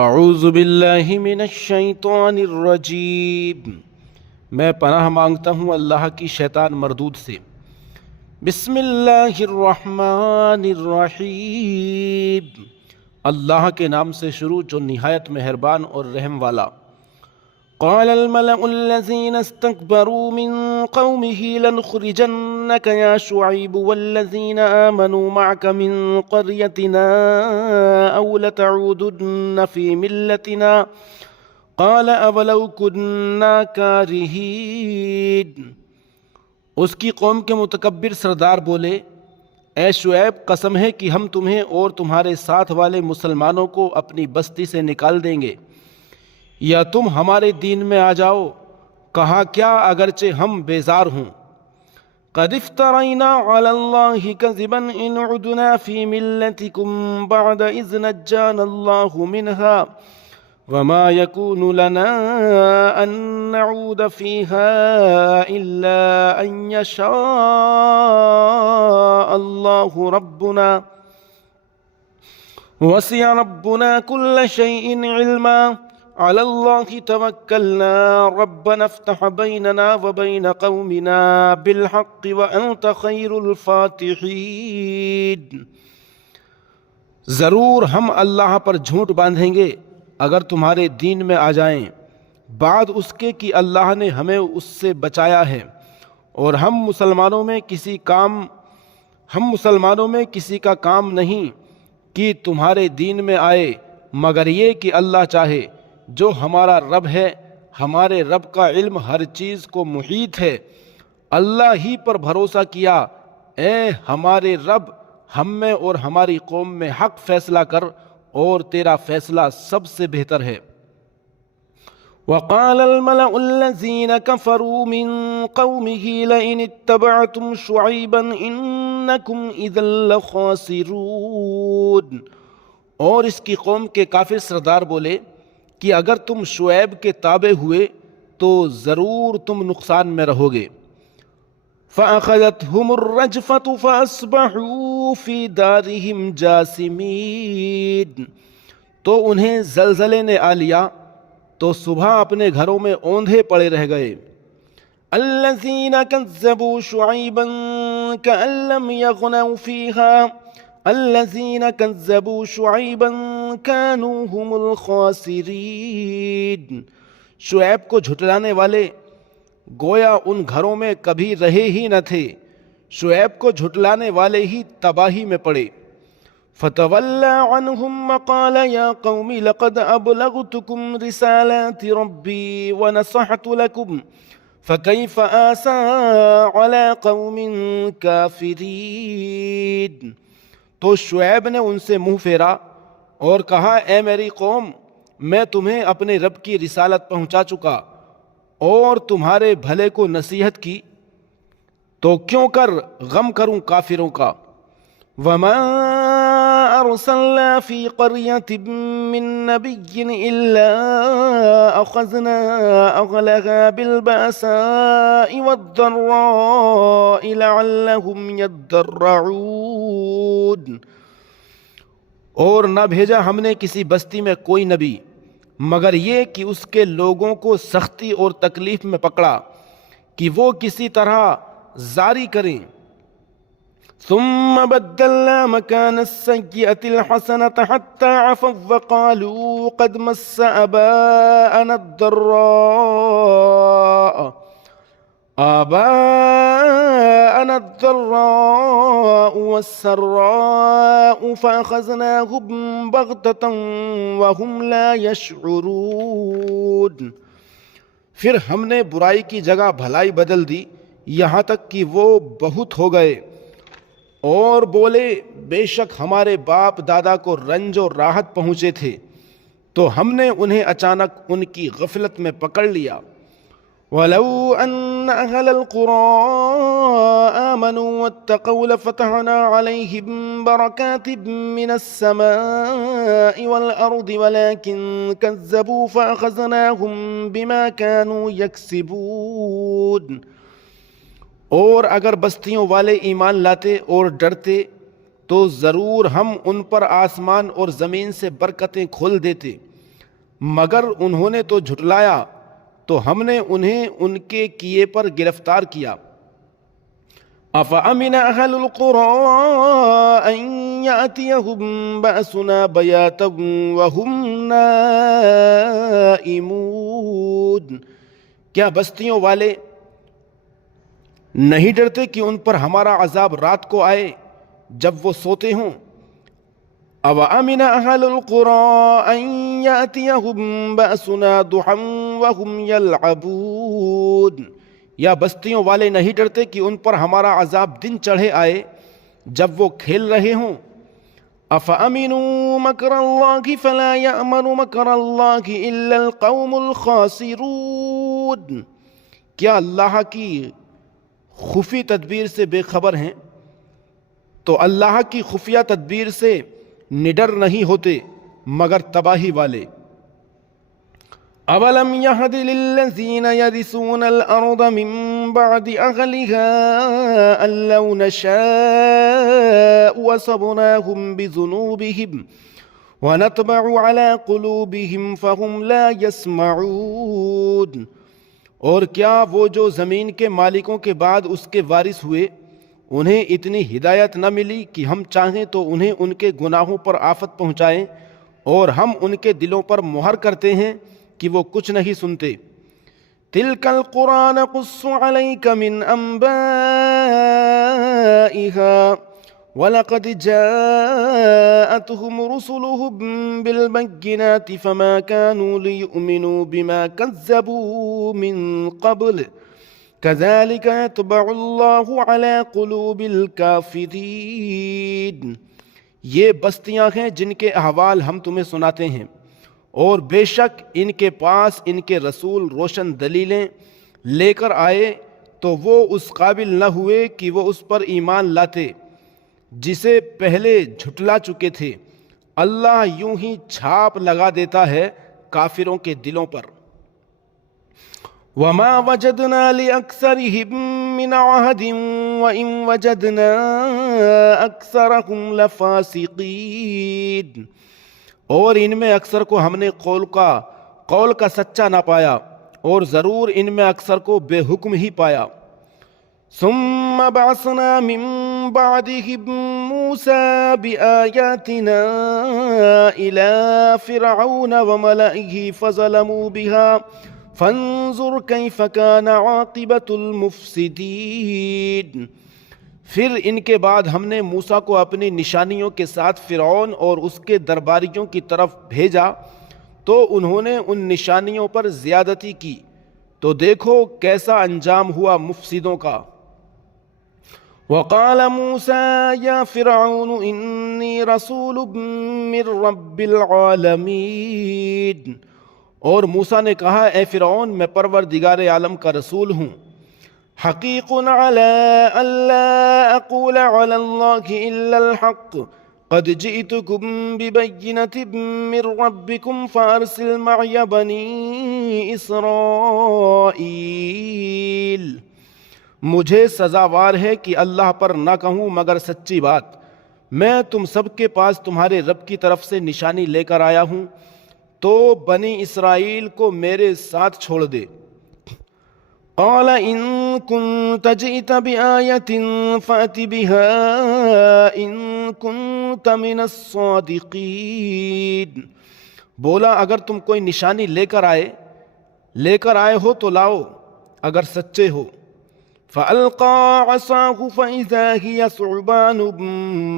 اعوذ باللہ من الشیطان الرجیم، میں پناہ مانگتا ہوں اللہ کی شیطان مردود سے۔ بسم اللہ الرحمن الرحیم، اللہ کے نام سے شروع جو نہایت مہربان اور رحم والا۔ قال الملأ الذين استكبروا من قومه لنخرجنك يا شعيب والذين آمنوا معك من قريتنا أو لتعودن في ملتنا قال أولو كنا كارهين۔ اس کی قوم کے متکبر سردار بولے، اے شعیب، قسم ہے کہ ہم تمہیں اور تمہارے ساتھ والے مسلمانوں کو اپنی بستی سے نکال دیں گے، یا تم ہمارے دین میں آ جاؤ۔ کہا کیا اگرچہ ہم بیزار ہوں۔ قد افترینا علی اللہ کذبا ان عدنا فی ملتکم بعد اذ نجانا اللہ منہا وما یکون لنا ان نعود فیہا الا ان یشاء اللہ ربنا وسع ربنا کل شیء علما علی اللہ توکلنا ربنا افتح بیننا وبین قومنا بالحق وانت خیر الفاتحین۔ ضرور ہم اللہ پر جھوٹ باندھیں گے اگر تمہارے دین میں آ جائیں، بعد اس کے کہ اللہ نے ہمیں اس سے بچایا ہے، اور ہم مسلمانوں میں کسی کا کام نہیں کہ تمہارے دین میں آئے، مگر یہ کہ اللہ چاہے۔ جو ہمارا رب ہے، ہمارے رب کا علم ہر چیز کو محیط ہے۔ اللہ ہی پر بھروسہ کیا، اے ہمارے رب، ہم میں اور ہماری قوم میں حق فیصلہ کر، اور تیرا فیصلہ سب سے بہتر ہے۔ وقال الملأ الذين كفروا من قومه لئن اتبعتم شعيبا انكم اذا لخاسرون۔ اور اس کی قوم کے کافر سردار بولے کہ اگر تم شعیب کے تابع ہوئے تو ضرور تم نقصان میں رہو گے۔ فَأَخَذَتْهُمُ الرَّجْفَةُ فَأَصْبَحُوا فِي دَارِهِمْ جَاثِمِينَ۔ تو انہیں زلزلے نے آ لیا تو صبح اپنے گھروں میں اوندھے پڑے رہ گئے۔ الَّذِينَ كَذَّبُوا شُعَيْبًا كَأَن لَّمْ يَغْنَوْا فِيهَا الذين كذبوا شعيبا كانوا هم الخاسرين۔ شعیب کو جھٹلانے والے گویا ان گھروں میں کبھی رہے ہی نہ تھے، شعیب کو جھٹلانے والے ہی تباہی میں پڑے۔ فتولى عنهم وقال يا قوم لقد أبلغتكم رسالات ربي ونصحت لكم فكيف آسى على قوم كافرين۔ تو شعیب نے ان سے منہ پھیرا اور کہا، اے میری قوم، میں تمہیں اپنے رب کی رسالت پہنچا چکا اور تمہارے بھلے کو نصیحت کی، تو کیوں کر غم کروں کافروں کا۔ وما ارسلنا فی قریۃ من نبی الا اخذنا اہلها بالبأساء والضراء لعلهم يضرعون۔ اور نہ بھیجا ہم نے کسی بستی میں کوئی نبی مگر یہ کہ اس کے لوگوں کو سختی اور تکلیف میں پکڑا کہ وہ کسی طرح زاری کریں۔ ثم بدلنا مكان السيئة الحسنة حتى عفوا وقالوا قد مس آباءنا الضراء والسراء فأخذناهم بغتة وهم لا يشعرون۔ پھر ہم نے برائی کی جگہ بھلائی بدل دی یہاں تک کہ وہ بہت ہو گئے، اور بولے بے شک ہمارے باپ دادا کو رنج و راحت پہنچے تھے، تو ہم نے انہیں اچانک ان کی غفلت میں پکڑ لیا۔ وَلَوْ أَنَّ أَهْلَ الْقُرَىٰ آمَنُوا وَاتَّقَوْا لَفَتَحْنَا عَلَيْهِم بَرَكَاتٍ مِّنَ السَّمَاءِ وَالْأَرْضِ وَلَٰكِن كَذَّبُوا فَأَخَذْنَاهُم بِمَا كَانُوا يَكْسِبُونَ۔ اور اگر بستیوں والے ایمان لاتے اور ڈرتے تو ضرور ہم ان پر آسمان اور زمین سے برکتیں کھول دیتے، مگر انہوں نے تو جھٹلایا تو ہم نے انہیں ان کے کیے پر گرفتار کیا۔ أَفَأَمِنَ أَهْلُ الْقُرَىٰ أَن يَأْتِيَهُم بَأْسُنَا بَيَاتًا وَهُمْ نَائِمُونَ، کیا بستیوں والے نہیں ڈرتے کہ ان پر ہمارا عذاب رات کو آئے جب وہ سوتے ہوں؟ أَوَأَمِنَ أَهْلُ الْقُرَىٰ أَن يَأْتِيَهُم بَأْسُنَا ضُحًى وَهُمْ يَلْعَبُونَ، یا بستیوں والے نہیں ڈرتے کہ ان پر ہمارا عذاب دن چڑھے آئے جب وہ کھیل رہے ہوں؟ أَفَأَمِنُوا مَكْرَ اللَّهِ فَلَا يَأْمَنُ مَكْرَ اللَّهِ إِلَّا الْقَوْمُ الْخَاسِرُونَ، کیا اللہ کی خفی تدبیر سے بے خبر ہیں؟ تو اللہ کی خفیہ تدبیر سے نڈر نہیں ہوتے مگر تباہی والے۔ أَوَلَمْ يَهْدِ لِلَّذِينَ يَرِثُونَ الْأَرْضَ مِن بَعْدِ أَهْلِهَا أَن لَّوْ نَشَاءُ أَصَبْنَاهُم بِذُنُوبِهِمْ وَنَطْبَعُ عَلَىٰ قُلُوبِهِمْ فَهُمْ لَا يَسْمَعُونَ، اور کیا وہ جو زمین کے مالکوں کے بعد اس کے وارث ہوئے انہیں اتنی ہدایت نہ ملی کہ ہم چاہیں تو انہیں ان کے گناہوں پر آفت پہنچائیں، اور ہم ان کے دلوں پر مہر کرتے ہیں کہ وہ کچھ نہیں سنتے۔ تِلْكَ الْقُرَىٰ نَقُصُّ عَلَيْكَ مِنْ أَنبَائِهَا وَلَقَدْ جَاءَتْهُمْ رُسُلُهُم بِالْبَيِّنَاتِ فَمَا كَانُوا لِيُؤْمِنُوا بِمَا كَذَّبُوا مِن قَبْلُ كَذَلِكَ يَطْبَعُ اللَّهُ عَلَىٰ قُلُوبِ الْكَافِرِينَ، یہ بستیاں ہیں جن کے احوال ہم تمہیں سناتے ہیں، اور بے شک ان کے پاس ان کے رسول روشن دلیلیں لے کر آئے تو وہ اس قابل نہ ہوئے کہ وہ اس پر ایمان لاتے جسے پہلے جھٹلا چکے تھے۔ اللہ یوں ہی چھاپ لگا دیتا ہے کافروں کے دلوں پر۔ وَمَا وَجَدْنَا لِأَكْثَرِهِم مِّنْ عَهْدٍ وَإِن وَجَدْنَا أَكْثَرَهُمْ لَفَاسِقِينَ، اور ان میں اکثر کو ہم نے قول کا سچا نہ پایا، اور ضرور ان میں اکثر کو بے حکم ہی پایا۔ ثم بعثنا من بعدهم موسى بآياتنا إلى فرعون وملئه فظلموا بها فانظر كيف كان عاقبة المفسدين، پھر ان کے بعد ہم نے موسیٰ کو اپنی نشانیوں کے ساتھ فرعون اور اس کے درباریوں کی طرف بھیجا تو انہوں نے ان نشانیوں پر زیادتی کی، تو دیکھو کیسا انجام ہوا مفسدوں کا۔ وقال موسى يا فرعون إني رسول من رب العالمين، اور موسیٰ نے کہا اے فرعون میں پروردگار عالم کا رسول ہوں۔ حقیق على ألا أقول على الله إلا الحق قد جئتكم ببينة من ربكم فأرسل معي بني إسرائيل، مجھے سزاوار ہے کہ اللہ پر نہ کہوں مگر سچی بات، میں تم سب کے پاس تمہارے رب کی طرف سے نشانی لے کر آیا ہوں، تو بنی اسرائیل کو میرے ساتھ چھوڑ دے۔ قال إن كنت جئت بآية فأت بها إن كنت من الصادقين، بولا اگر تم کوئی نشانی لے کر آئے ہو تو لاؤ اگر سچے ہو۔ فألقى عصاه فإذا هي ثعبان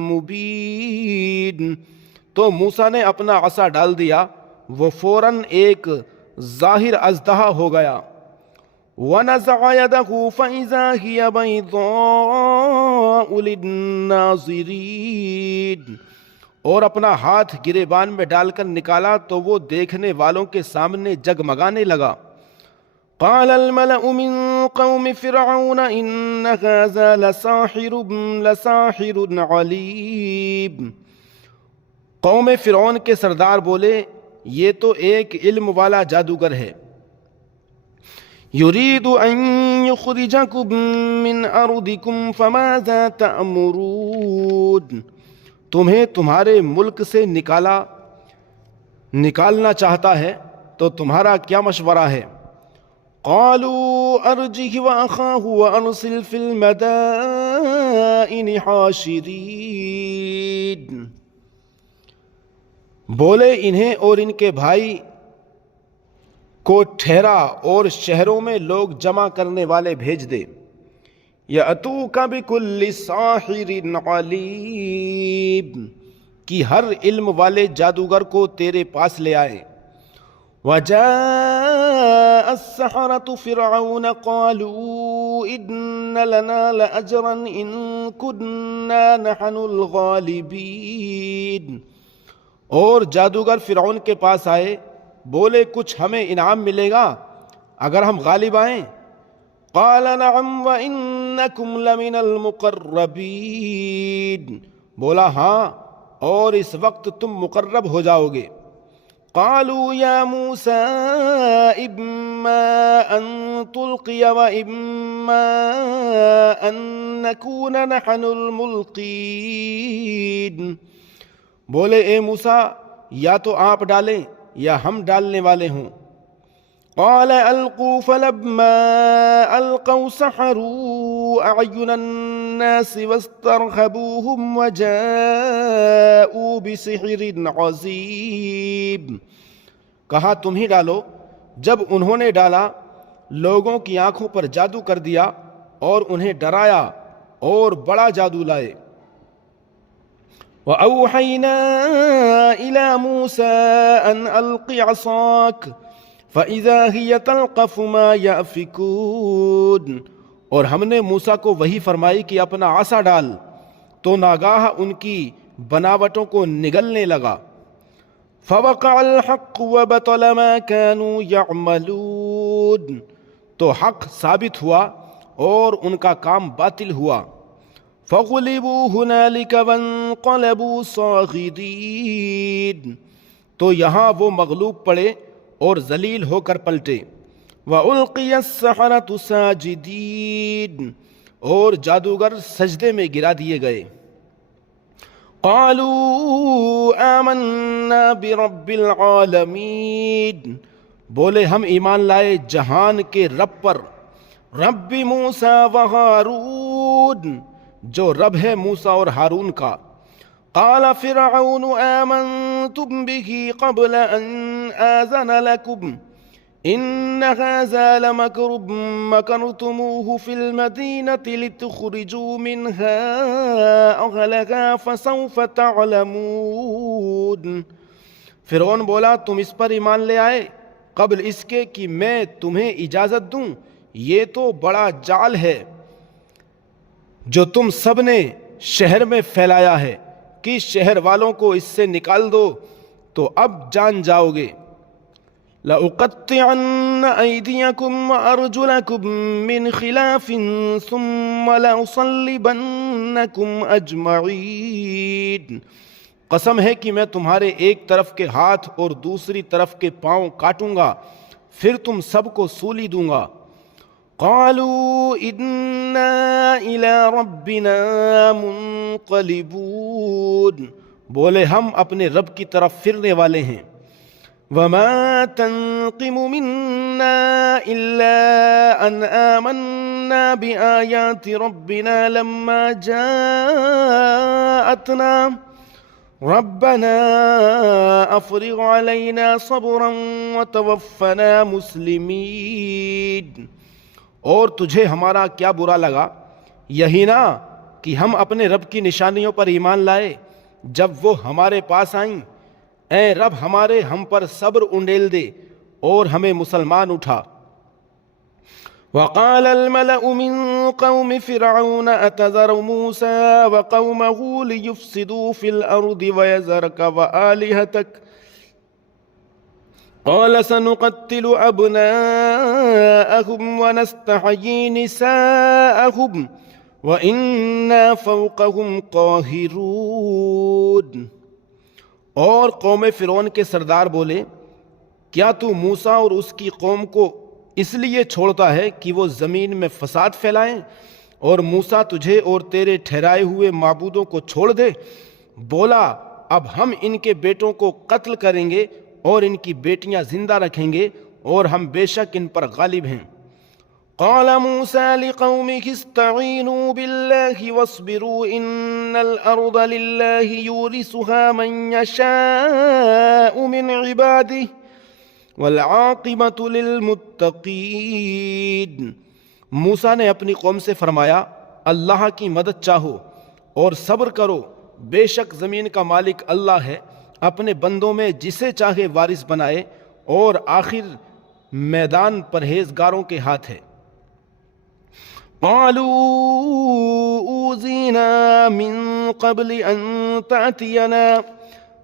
مبين، تو موسیٰ نے اپنا عصا ڈال دیا، وہ فوراً ایک ظاہر اژدہا ہو گیا۔ وَنَزَعَ يَدَهُ فَإِذَا هِيَ بَيْضَاءُ لِلنَّاظِرِينَ، اور اپنا ہاتھ گریبان میں ڈال کر نکالا تو وہ دیکھنے والوں کے سامنے جگمگانے لگا۔ قال الملأ من قوم فرعون إن هذا لساحر عليم، قوم فرعون کے سردار بولے یہ تو ایک علم والا جادوگر ہے۔ يريد أن يخرجكم من أرضكم فماذا تأمرون، تمہیں تمہارے ملک سے نکالنا چاہتا ہے، تو تمہارا کیا مشورہ ہے؟ قالوا ارجه واخاه وارسل في المدائن حاشرين، بولے انہیں اور ان کے بھائی کو ٹھہرا اور شہروں میں لوگ جمع کرنے والے بھیج دے. یاتوک بکل ساحر علیم، کہ ہر علم والے جادوگر کو تیرے پاس لے آئے. وجاء السحرة فرعون قالوا إن لنا لأجرا إن كنا نحن الغالبين، اور جادوگر فرعون کے پاس آئے، بولے کچھ ہمیں انعام ملے گا اگر ہم غالب آئیں. قال نعم وإنكم لمن المقربين، بولا ہاں اور اس وقت تم مقرب ہو جاؤ گے. قالوا يا موسى إما أن تلقي وإما أن نكون نحن الملقين، بولے اے موسیٰ یا تو آپ ڈالیں یا ہم ڈالنے والے ہوں. قال ألقوا فلما ألقوا سحروا أعين الناس واسترهبوهم وجاءوا بسحر عظيم، کہا تم ہی ڈالو. جب انہوں نے ڈالا لوگوں کی آنکھوں پر جادو کر دیا اور انہیں ڈرایا اور بڑا جادو لائے. وأوحينا إلى موسى أن ألق عصاك فَإِذَا هِيَ تَلْقَفُ مَا يَأْفِكُونَ، اور ہم نے موسیٰ کو وحی فرمائی کہ اپنا عصا ڈال، تو ناگاہ ان کی بناوٹوں کو نگلنے لگا. فَوَقَعَ الْحَقُّ وَبَطَلَ مَا كَانُوا يَعْمَلُونَ، تو حق ثابت ہوا اور ان کا کام باطل ہوا. فَغُلِبُوا هُنَالِكَ وَانقَلَبُوا صَاغِرِينَ، تو یہاں وہ مغلوب پڑے اور ذلیل ہو کر پلٹے. وَأُلْقِيَ السَّحَرَةُ سَاجِدِينَ، اور جادوگر سجدے میں گرا دیے گئے. قَالُوا آمَنَّا بِرَبِّ الْعَالَمِينَ، بولے ہم ایمان لائے جہان کے رب پر. رب موسیٰ وہارون، جو رب ہے موسیٰ اور ہارون کا. قال فرعون آمنتم به قبل أن آذن لكم إن هذا لمكر مكرتموه في المدينة لتخرجوا منها أهلها فسوف تعلمون. فرعون بولا تم اس پر ایمان لے آئے قبل اس کے کہ میں تمہیں اجازت دوں؟ یہ تو بڑا جال ہے جو تم سب نے شہر میں پھیلایا ہے کہ شہر والوں کو اس سے نکال دو تو اب جان جاؤ گے. لَأُقَطِّعَنَّ أَيْدِيَكُمْ وَأَرْجُلَكُمْ مِنْ خِلَافٍ ثُمَّ لَأُصَلِّبَنَّكُمْ أَجْمَعِينَ، قسم ہے کہ میں تمہارے ایک طرف کے ہاتھ اور دوسری طرف کے پاؤں کاٹوں گا، پھر تم سب کو سولی دوں گا. قالوا انا الى ربنا منقلبون، بولے ہم اپنے رب کی طرف پھرنے والے ہیں. وما تنقم منا الا ان آمنا بآيات ربنا لما جاءتنا ربنا افرغ علينا صبرا وتوفنا مسلمين، اور تجھے ہمارا کیا برا لگا؟ یہی نا کہ ہم اپنے رب کی نشانیوں پر ایمان لائے جب وہ ہمارے پاس آئیں. اے رب ہمارے ہم پر صبر انڈیل دے اور ہمیں مسلمان اٹھا. وقال الملأ من قوم فرعون أتذر موسى وقومه ليفسدوا في الأرض ويذرك وآلهتك قال سنقتل أبناءهم ونستحيي نساءهم وإنا فوقهم قاهرون. اور قوم فرعون کے سردار بولے کیا تو موسیٰ اور اس کی قوم کو اس لیے چھوڑتا ہے کہ وہ زمین میں فساد پھیلائیں اور موسیٰ تجھے اور تیرے ٹھہرائے ہوئے معبودوں کو چھوڑ دے؟ بولا اب ہم ان کے بیٹوں کو قتل کریں گے اور ان کی بیٹیاں زندہ رکھیں گے اور ہم بے شک ان پر غالب ہیں۔ قال موسى لقومه استعينوا بالله واصبروا إن الأرض لله يورثها من يشاء من عباده والعاقبة للمتقين۔ موسیٰ نے اپنی قوم سے فرمایا اللہ کی مدد چاہو اور صبر کرو، بے شک زمین کا مالک اللہ ہے، اپنے بندوں میں جسے چاہے وارث بنائے اور آخر میدان پرہیزگاروں کے ہاتھ ہے۔ قالوا اوذینا من قبل ان تأتینا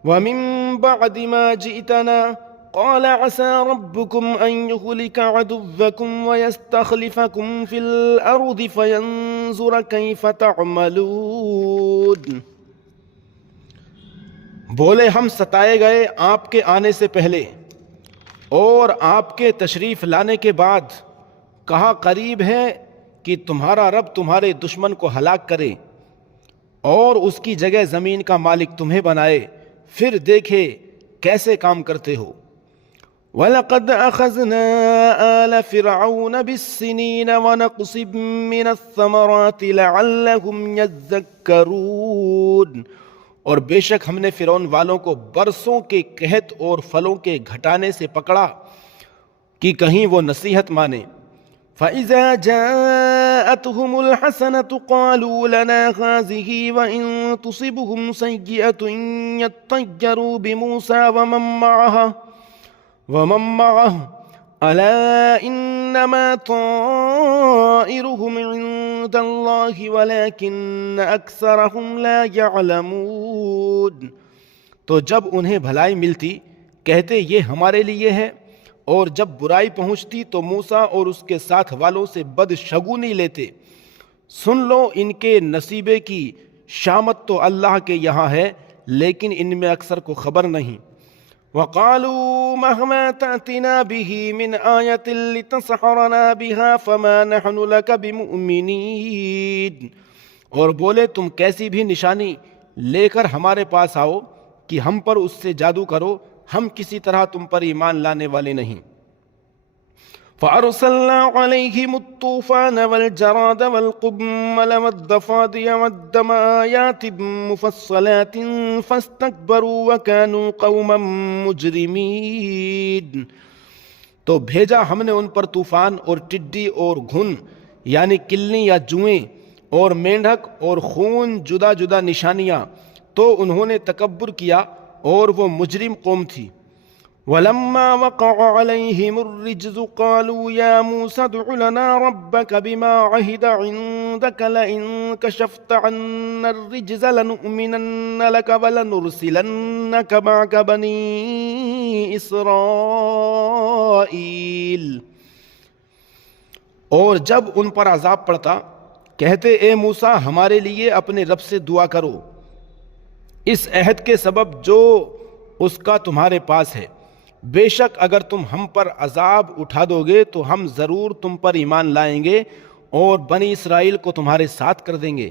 ومن بعد ما جئتنا قال عسى ربكم ان يهلك عدوكم ويستخلفكم في الارض فينظر كيف تعملون۔ بولے ہم ستائے گئے آپ کے آنے سے پہلے اور آپ کے تشریف لانے کے بعد، کہا قریب ہے کہ تمہارا رب تمہارے دشمن کو ہلاک کرے اور اس کی جگہ زمین کا مالک تمہیں بنائے، پھر دیکھے کیسے کام کرتے ہو۔ وَلَقَدْ أَخَذْنَا آلَ فِرْعَوْنَ بِالسِّنِينَ وَنَقْصٍ مِّنَ الثَّمَرَاتِ لَعَلَّهُمْ يَذَّكَّرُونَ، اور بے شک ہم نے فرعون والوں کو برسوں کے قحط اور پھلوں کے گھٹانے سے پکڑا کہ کہیں وہ نصیحت مانے۔ فَإِذَا جَاءَتْهُمُ الْحَسَنَةُ قَالُوا لَنَا هَٰذِهِ وَإِن تُصِبْهُمْ سَيِّئَةٌ يَطَّيَّرُوا بِمُوسَىٰ وَمَن مَّعَهُ أَلَا إِنَّمَا طَائِرُهُمْ عِندَ اللَّهِ وَلَٰكِنَّ أَكْثَرَهُمْ لَا يَعْلَمُونَ۔ تو جب انہیں بھلائی ملتی کہتے یہ ہمارے لیے ہے، اور جب برائی پہنچتی تو موسیٰ اور اس کے ساتھ والوں سے بدشگونی لیتے۔ سن لو ان کے نصیبے کی شامت تو اللہ کے یہاں ہے، لیکن ان میں اکثر کو خبر نہیں۔ وَقَالُوا مَهْمَا تَأْتِنَا بِهِ مِنْ آيَةٍ لِتَسْحَرَنَا بِهَا فَمَا نَحْنُ لَكَ بِمُؤْمِنِينَ، اور بولے تم کیسی بھی نشانی لے کر ہمارے پاس آؤ کہ ہم پر اس سے جادو کرو، ہم کسی طرح تم پر ایمان لانے والے نہیں۔ فَأَرْسَلْنَا عَلَيْهِمُ الطُّوفَانَ وَالْجَرَادَ وَالْقُمَّلَ وَالضَّفَادِعَ وَالدَّمَ آيَاتٍ مُفَصَّلَاتٍ فَاسْتَكْبَرُوا وَكَانُوا قَوْمًا مُجْرِمِينَ۔ تو بھیجا ہم نے ان پر طوفان اور ٹڈی اور گھن یعنی کلنی یا جوئیں اور مینڈھک اور خون جدا جدا نشانیاں، تو انہوں نے تکبر کیا اور وہ مجرم قوم تھی۔ وَلَمَّا وَقَعَ عَلَيْهِمُ الرِّجْزُ قَالُوا يَا مُوسَى ادْعُ لَنَا رَبَّكَ بِمَا عَهِدَ عِندَكَ لَئِن كَشَفْتَ عَنَّا الرِّجْزَ لَنُؤْمِنَنَّ لَكَ وَلَنُرْسِلَنَّكَ مَعَكَ بَنِي إِسْرَائِيلَ۔ اور جب ان پر عذاب پڑتا کہتے اے موسیٰ ہمارے لیے اپنے رب سے دعا کرو اس عہد کے سبب جو اس کا تمہارے پاس ہے، بے شک اگر تم ہم پر عذاب اٹھا دو گے تو ہم ضرور تم پر ایمان لائیں گے اور بنی اسرائیل کو تمہارے ساتھ کر دیں گے۔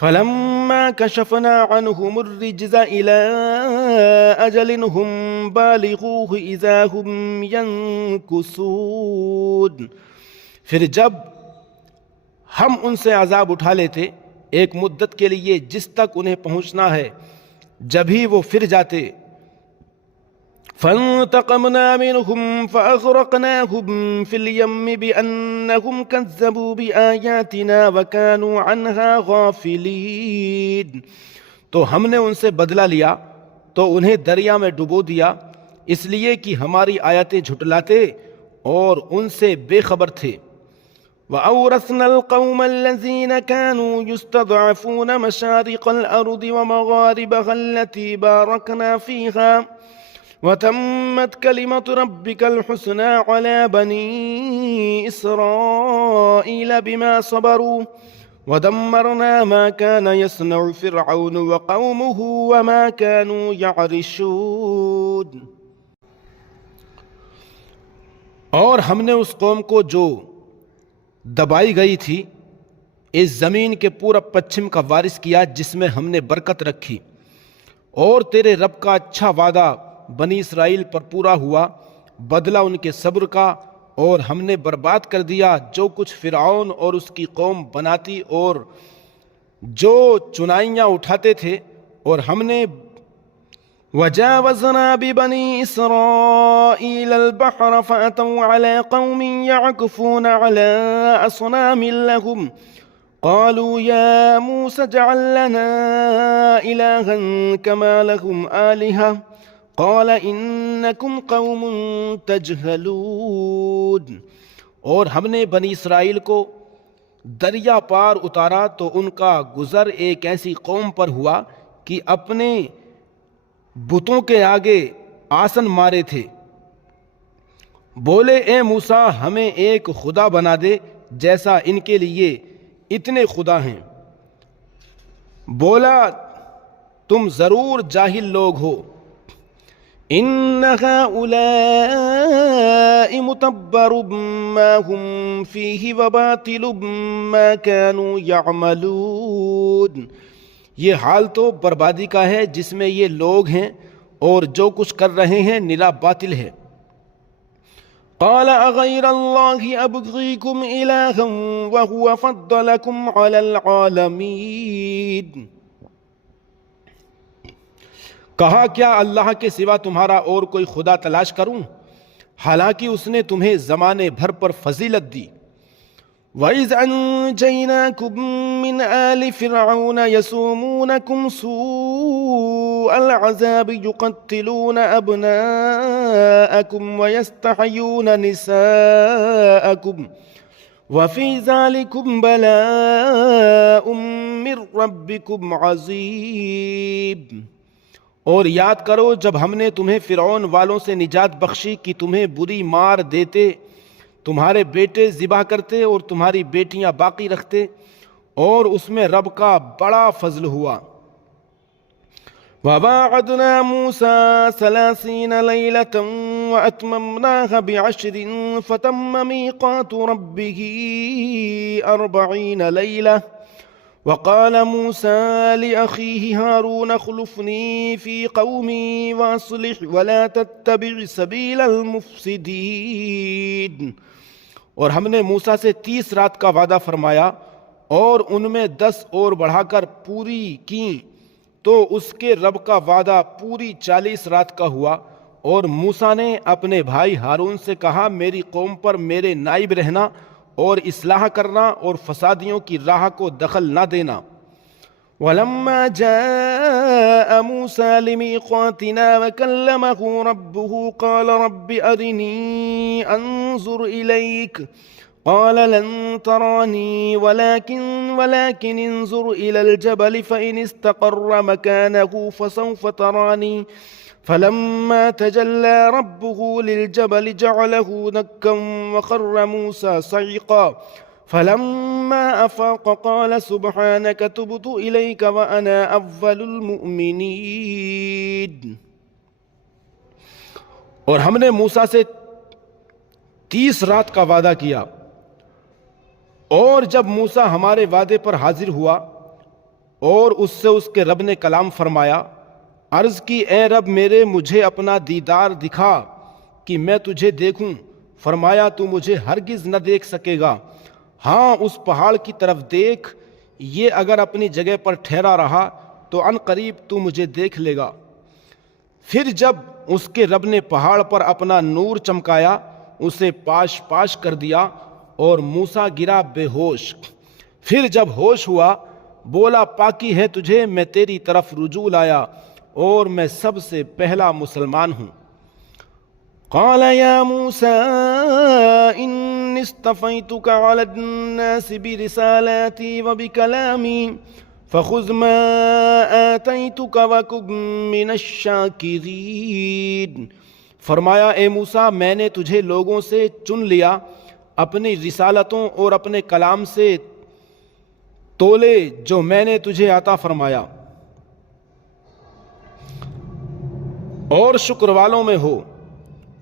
فَلَمَّا كَشَفْنَا عَنْهُمُ الرِّجْزَ إِلَىٰ أَجَلٍ هُمْ بَالِغُوهُ إِذَا هُمْ يَنكُثُونَ، پھر جب ہم ان سے عذاب اٹھا لیتے ایک مدت کے لیے جس تک انہیں پہنچنا ہے، جبھی وہ پھر جاتے۔ فَانْتَقَمْنَا مِنْهُمْ فَأَغْرَقْنَاهُمْ فِي الْيَمِّ بِأَنَّهُمْ كَذَّبُوا بِآيَاتِنَا وَكَانُوا عَنْهَا غَافِلِينَ، تو ہم نے ان سے بدلہ لیا تو انہیں دریا میں ڈبو دیا اس لیے کہ ہماری آیتیں جھٹلاتے اور ان سے بے خبر تھے۔ وَأَوْرَثْنَا الْقَوْمَ الَّذِينَ كَانُوا يُسْتَضْعَفُونَ مَشَارِقَ الْأَرْضِ وَمَغَارِبَهَا الَّتِي بَارَكْنَا فِيهَا وَتَمَّتْ كَلِمَةُ رَبِّكَ الْحُسْنَى عَلَى بَنِي إِسْرَائِيلَ بِمَا صَبَرُوا وَدَمَّرْنَا مَا كَانَ يَصْنَعُ فِرْعَوْنُ وَقَوْمُهُ وَمَا كَانُوا يَعْرِشُونَ۔ اور ہم نے اس قوم کو جو دبائی گئی تھی اس زمین کے پورب پچھم کا وارث کیا جس میں ہم نے برکت رکھی، اور تیرے رب کا اچھا وعدہ بنی اسرائیل پر پورا ہوا، بدلہ ان کے صبر کا، اور ہم نے برباد کر دیا جو کچھ فرعون اور اس کی قوم بناتی اور جو چنائیاں اٹھاتے تھے، اور ہم نے وجاوزنا ببني إسرائيل البحر فأتوا على قوم يعكفون على أصنام لهم قالوا يا موسى اجعل لنا إلها كما لهم آلهة قال إنكم قوم تجهلون۔ اور ہم نے بنی اسرائیل کو دریا پار اتارا تو ان کا گزر ایک ایسی قوم پر ہوا کہ اپنے بتوں کے آگے آسن مارے تھے۔ بولے اے موسیٰ ہمیں ایک خدا بنا دے جیسا ان کے لیے اتنے خدا ہیں۔ بولا تم ضرور جاہل لوگ ہو۔ ان هؤلاء متبر ما هم فيه وباطل ما كانوا يعملون، یہ حال تو بربادی کا ہے جس میں یہ لوگ ہیں، اور جو کچھ کر رہے ہیں نرا باطل ہے۔ قال اغیر اللہ ابغیکم الہا وهو فضلکم علی العالمین، کہا کیا اللہ کے سوا تمہارا اور کوئی خدا تلاش کروں، حالانکہ اس نے تمہیں زمانے بھر پر فضیلت دی۔ وَإِذْ أَنْجَيْنَاكُمْ مِنْ آلِ فِرْعَوْنَ يَسُومُونَكُمْ سُوءَ الْعَذَابِ يُقَتِّلُونَ أَبْنَاءَكُمْ وَيَسْتَحْيُونَ نِسَاءَكُمْ وَفِي ذَلِكُمْ بَلَاءٌ مِّن رَّبِّكُمْ عَظِيمٌ۔ اور یاد کرو جب ہم نے تمہیں فرعون والوں سے نجات بخشی کہ تمہیں بری مار دیتے، تمہارے بیٹے ذبح کرتے اور تمہاری بیٹیاں باقی رکھتے، اور اس میں رب کا بڑا فضل ہوا۔ وَوَاعَدْنَا مُوسَىٰ 30 لَيْلَةً وَأَتْمَمْنَاهَا ب10 فَتَمَّ مِيقَاتُ رَبِّهِ 40 لَيْلَةً وقال موسى لأخيه هارون اخلفني في قومي وأصلح ولا تتبع سبيل المفسدين۔ اور ہم نے موسیٰ سے 30 رات کا وعدہ فرمایا اور ان میں 10 اور بڑھا کر پوری کیں، تو اس کے رب کا وعدہ پوری 40 رات کا ہوا۔ اور موسیٰ نے اپنے بھائی ہارون سے کہا میری قوم پر میرے نائب رہنا اور اصلاح کرنا اور فسادیوں کی راہ کو دخل نہ دینا۔ وَلَمَّا جَاءَ مُوسَىٰ لِمِيقَاتِنَا وَكَلَّمَهُ رَبُّهُ قَالَ رَبِّ أَرِنِي أَنظُرْ إِلَيْكَ قَالَ لَن تَرَانِي وَلَكِنْ انظُرْ إِلَى الْجَبَلِ فَإِنِ اسْتَقَرَّ مَكَانَهُ فَسَوْفَ تَرَانِي فَلَمَّا تَجَلَّى رَبُّهُ لِلْجَبَلِ جَعَلَهُ دَكًّا وَخَرَّ مُوسَىٰ صَعِقًا فَلَمَّا أَفَاقَ قَالَ سُبْحَانَكَ تُبْتُ إِلَيْكَ وَأَنَا أَوَّلُ الْمُؤْمِنِينَ۔ اور ہم نے موسیٰ سے 30 رات کا وعدہ کیا، اور جب موسیٰ ہمارے وعدے پر حاضر ہوا اور اس سے اس کے رب نے کلام فرمایا، عرض کی اے رب میرے مجھے اپنا دیدار دکھا کہ میں تجھے دیکھوں۔ فرمایا تو مجھے ہرگز نہ دیکھ سکے گا، ہاں اس پہاڑ کی طرف دیکھ، یہ اگر اپنی جگہ پر ٹھہرا رہا تو عن قریب تو مجھے دیکھ لے گا۔ پھر جب اس کے رب نے پہاڑ پر اپنا نور چمکایا، اسے پاش پاش کر دیا اور موسیٰ گرا بے ہوش۔ پھر جب ہوش ہوا بولا پاکی ہے تجھے، میں تیری طرف رجوع لایا اور میں سب سے پہلا مسلمان ہوں۔ قال یا موسیٰ انی اصطفیتک علی الناس برسالاتی وبکلامی فخذ ما آتیتک وکن من الشاکرین۔ فرمایا اے موسیٰ میں نے تجھے لوگوں سے چن لیا، اپنی رسالتوں اور اپنے کلام سے تولے جو میں نے تجھے عطا فرمایا، اور شکر والوں میں ہو۔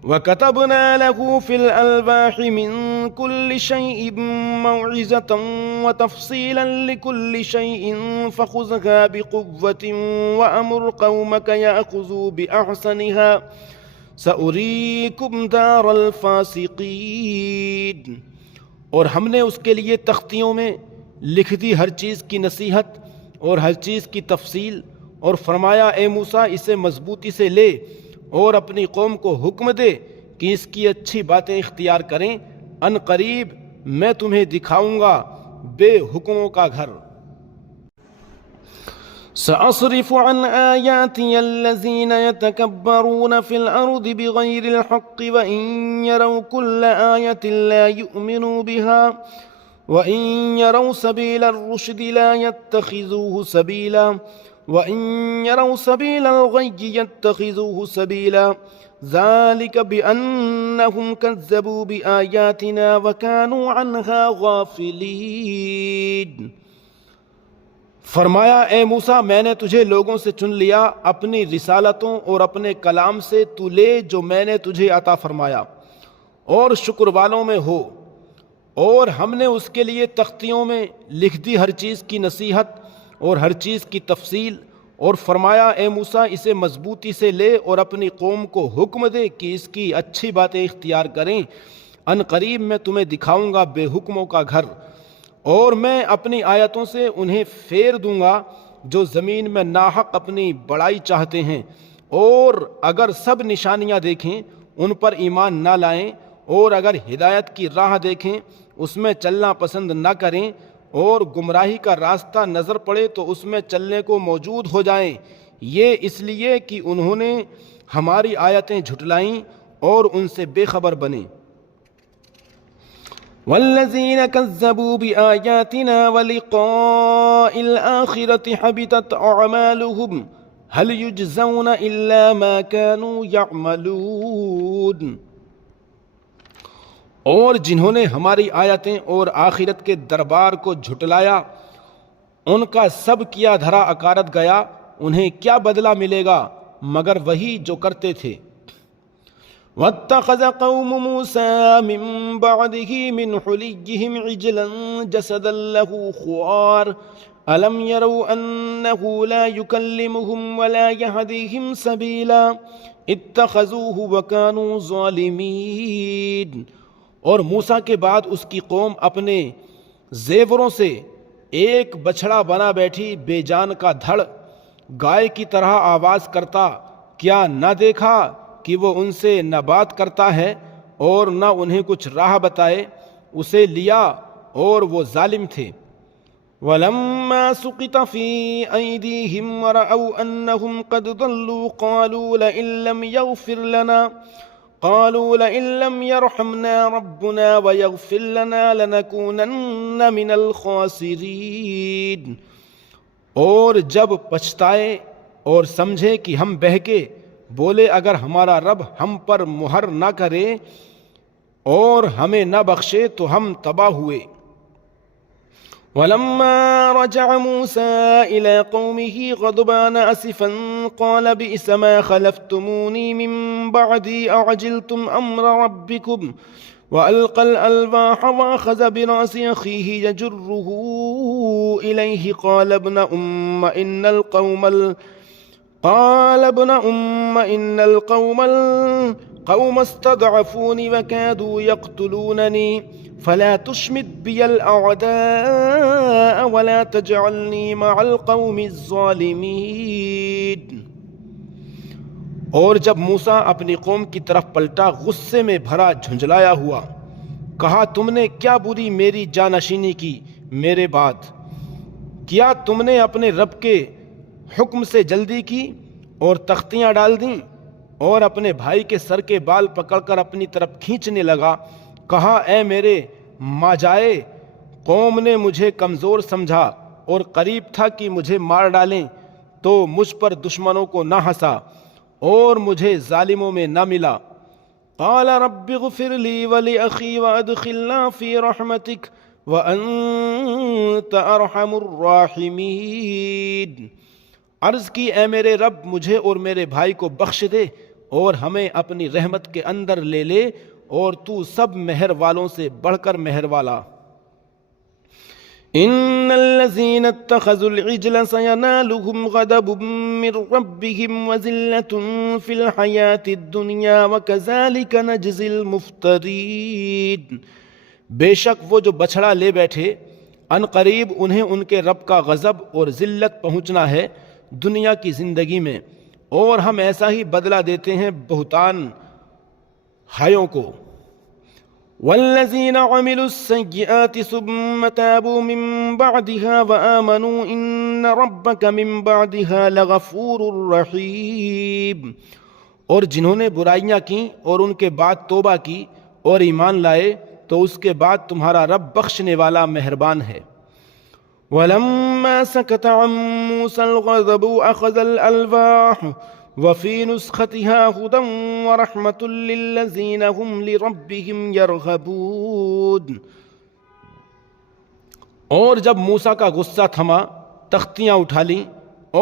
وَكَتَبْنَا لَهُ فِي الْأَلْوَاحِ مِنْ كُلِّ شَيْءٍ مَوْعِظَةً وَتَفْصِيلًا لِكُلِّ شَيْءٍ فَخُذْهَا بِقُوَّةٍ وَأَمُرْ قَوْمَكَ يَأْخُذُوا بِأَحْسَنِهَا سَأُرِيكُمْ دَارَ الْفَاسِقِينَ۔ اور ہم نے اس کے لیے تختیوں میں لکھ دی ہر چیز کی نصیحت اور ہر چیز کی تفصیل، اور فرمایا اے موسیٰ اسے مضبوطی سے لے اور اپنی قوم کو حکم دے کہ اس کی اچھی باتیں اختیار کریں، ان قریب میں تمہیں دکھاؤں گا بے حکموں کا گھر۔ سأصرف عن آياتي الذين يتكبرون في الأرض بغير الحق وإن يروا كل آية لا يؤمنوا بها وإن يروا سبيل الرشد لا يتخذوه سبيلا وإن يروا سبيل الغي يتخذوه سبيلا ذلك بأنهم كذبوا بآياتنا وكانوا عنها غافلين۔ فرمایا اے موسیٰ میں نے تجھے لوگوں سے چن لیا، اپنی رسالتوں اور اپنے کلام سے تو لے جو میں نے تجھے عطا فرمایا اور شکر والوں میں ہو۔ اور ہم نے اس کے لیے تختیوں میں لکھ دی ہر چیز کی نصیحت اور ہر چیز کی تفصیل، اور فرمایا اے موسیٰ اسے مضبوطی سے لے اور اپنی قوم کو حکم دے کہ اس کی اچھی باتیں اختیار کریں، ان قریب میں تمہیں دکھاؤں گا بے حکموں کا گھر، اور میں اپنی آیتوں سے انہیں پھیر دوں گا جو زمین میں ناحق اپنی بڑائی چاہتے ہیں، اور اگر سب نشانیاں دیکھیں ان پر ایمان نہ لائیں، اور اگر ہدایت کی راہ دیکھیں اس میں چلنا پسند نہ کریں، اور گمراہی کا راستہ نظر پڑے تو اس میں چلنے کو موجود ہو جائیں، یہ اس لیے کہ انہوں نے ہماری آیتیں جھٹلائیں اور ان سے بے خبر بنے۔ والذین کذبوا بآیاتنا ولقاء الآخرة حبطت اعمالهم هل یجزون الا ما كانوا یعملون۔ اور جنہوں نے ہماری آیتیں اور آخرت کے دربار کو جھٹلایا ان کا سب کیا دھرا اکارت گیا، انہیں کیا بدلہ ملے گا مگر وہی جو کرتے تھے۔ واتخذ قوم موسى من بعده من حليهم عجلا جسدا له خوار ألم يروا أنه لا يكلمهم ولا يهديهم سبيلا اتخذوه وكانوا ظالمين۔ اور موسیٰ کے بعد اس کی قوم اپنے زیوروں سے ایک بچھڑا بنا بیٹھی، بے جان کا دھڑ گائے کی طرح آواز کرتا، کیا نہ دیکھا کہ وہ ان سے نہ بات کرتا ہے اور نہ انہیں کچھ راہ بتائے، اسے لیا اور وہ ظالم تھے۔ وَلَمَّا سُقِطَ فِي أَيْدِيهِمْ وَرَأَوْا أَنَّهُمْ قَدْ ضَلُّوا قَالُوا لَئِن لَّمْ يَرْحَمْنَا رَبُّنَا وَيَغْفِرْ لَنَا لَنَكُونَنَّ مِنَ الْخَاسِرِينَ۔ اور جب پچھتائے اور سمجھے کہ ہم بہکے، بولے اگر ہمارا رب ہم پر مہر نہ کرے اور ہمیں نہ بخشے تو ہم تباہ ہوئے۔ وَلَمَّا رَجَعَ مُوسَىٰ إِلَىٰ قَوْمِهِ غَضْبَانَ أَسِفًا قَالَ بِئْسَ مَا خَلَفْتُمُونِي مِن بَعْدِي أَعْجِلْتُمْ أَمْرَ رَبِّكُمْ وَأَلْقَى الْأَلْوَاحَ وَأَخَذَ بِرَأْسِ أَخِيهِ يَجُرُّهُ إِلَيْهِ قَالَ ابْنَ أُمَّ إِنَّ الْقَوْمَ اسْتَضْعَفُونِي وَكَادُوا يَقْتُلُونَنِي فَلَا تُشْمِتْ بِيَ الْأَعْدَاءَ وَلَا تَجْعَلْنِي مَعَ الْقَوْمِ الظَّالِمِينَ۔ اور جب موسیٰ اپنی قوم کی طرف پلٹا غصے میں بھرا جھنجھلایا ہوا، کہا تم نے کیا بری میری جانشینی کی میرے بعد؟ کیا تم نے اپنے رب کے حکم سے جلدی کی اور تختیاں ڈال دیں؟ اور اپنے بھائی کے سر کے بال پکڑ کر اپنی طرف کھینچنے لگا، کہا اے میرے ماجائے، قوم نے مجھے کمزور سمجھا اور قریب تھا کہ مجھے مار ڈالیں، تو مجھ پر دشمنوں کو نہ ہنسا اور مجھے ظالموں میں نہ ملا۔ قال رب اغفر لی ولأخی وادخلنا فی رحمتک وانت ارحم الراحمین۔ عرض کی اے میرے رب مجھے اور میرے بھائی کو بخش دے اور ہمیں اپنی رحمت کے اندر لے لے، اور تو سب مہر والوں سے بڑھ کر مہر والا۔ ان الذين اتخذوا العجل سينالهم غضب من ربهم وذلة في الحياة الدنيا وكذلك نجزي المفترين۔ بے شک وہ جو بچھڑا لے بیٹھے، ان قریب انہیں ان کے رب کا غضب اور ذلت پہنچنا ہے دنیا کی زندگی میں، اور ہم ایسا ہی بدلہ دیتے ہیں بہتان ہائیوں کو۔ والذین عملوا السیئات ثم تابوا من بعدها وآمنوا ان ربک من بعدها لغفور رحیم۔ اور جنہوں نے برائیاں کیں اور ان کے بعد توبہ کی اور ایمان لائے تو اس کے بعد تمہارا رب بخشنے والا مہربان ہے۔ وَلَمَّا سَكَتَ عَن مُوسَى الْغَضَبُ أَخَذَ الْأَلْوَاحَ وَفِي نُسْخَتِهَا هُدًى وَرَحْمَةٌ لِّلَّذِينَ هُمْ لِرَبِّهِمْ يَرْغَبُونَ۔ اور جب موسیٰ کا غصہ تھما، تختیاں اٹھا لیں،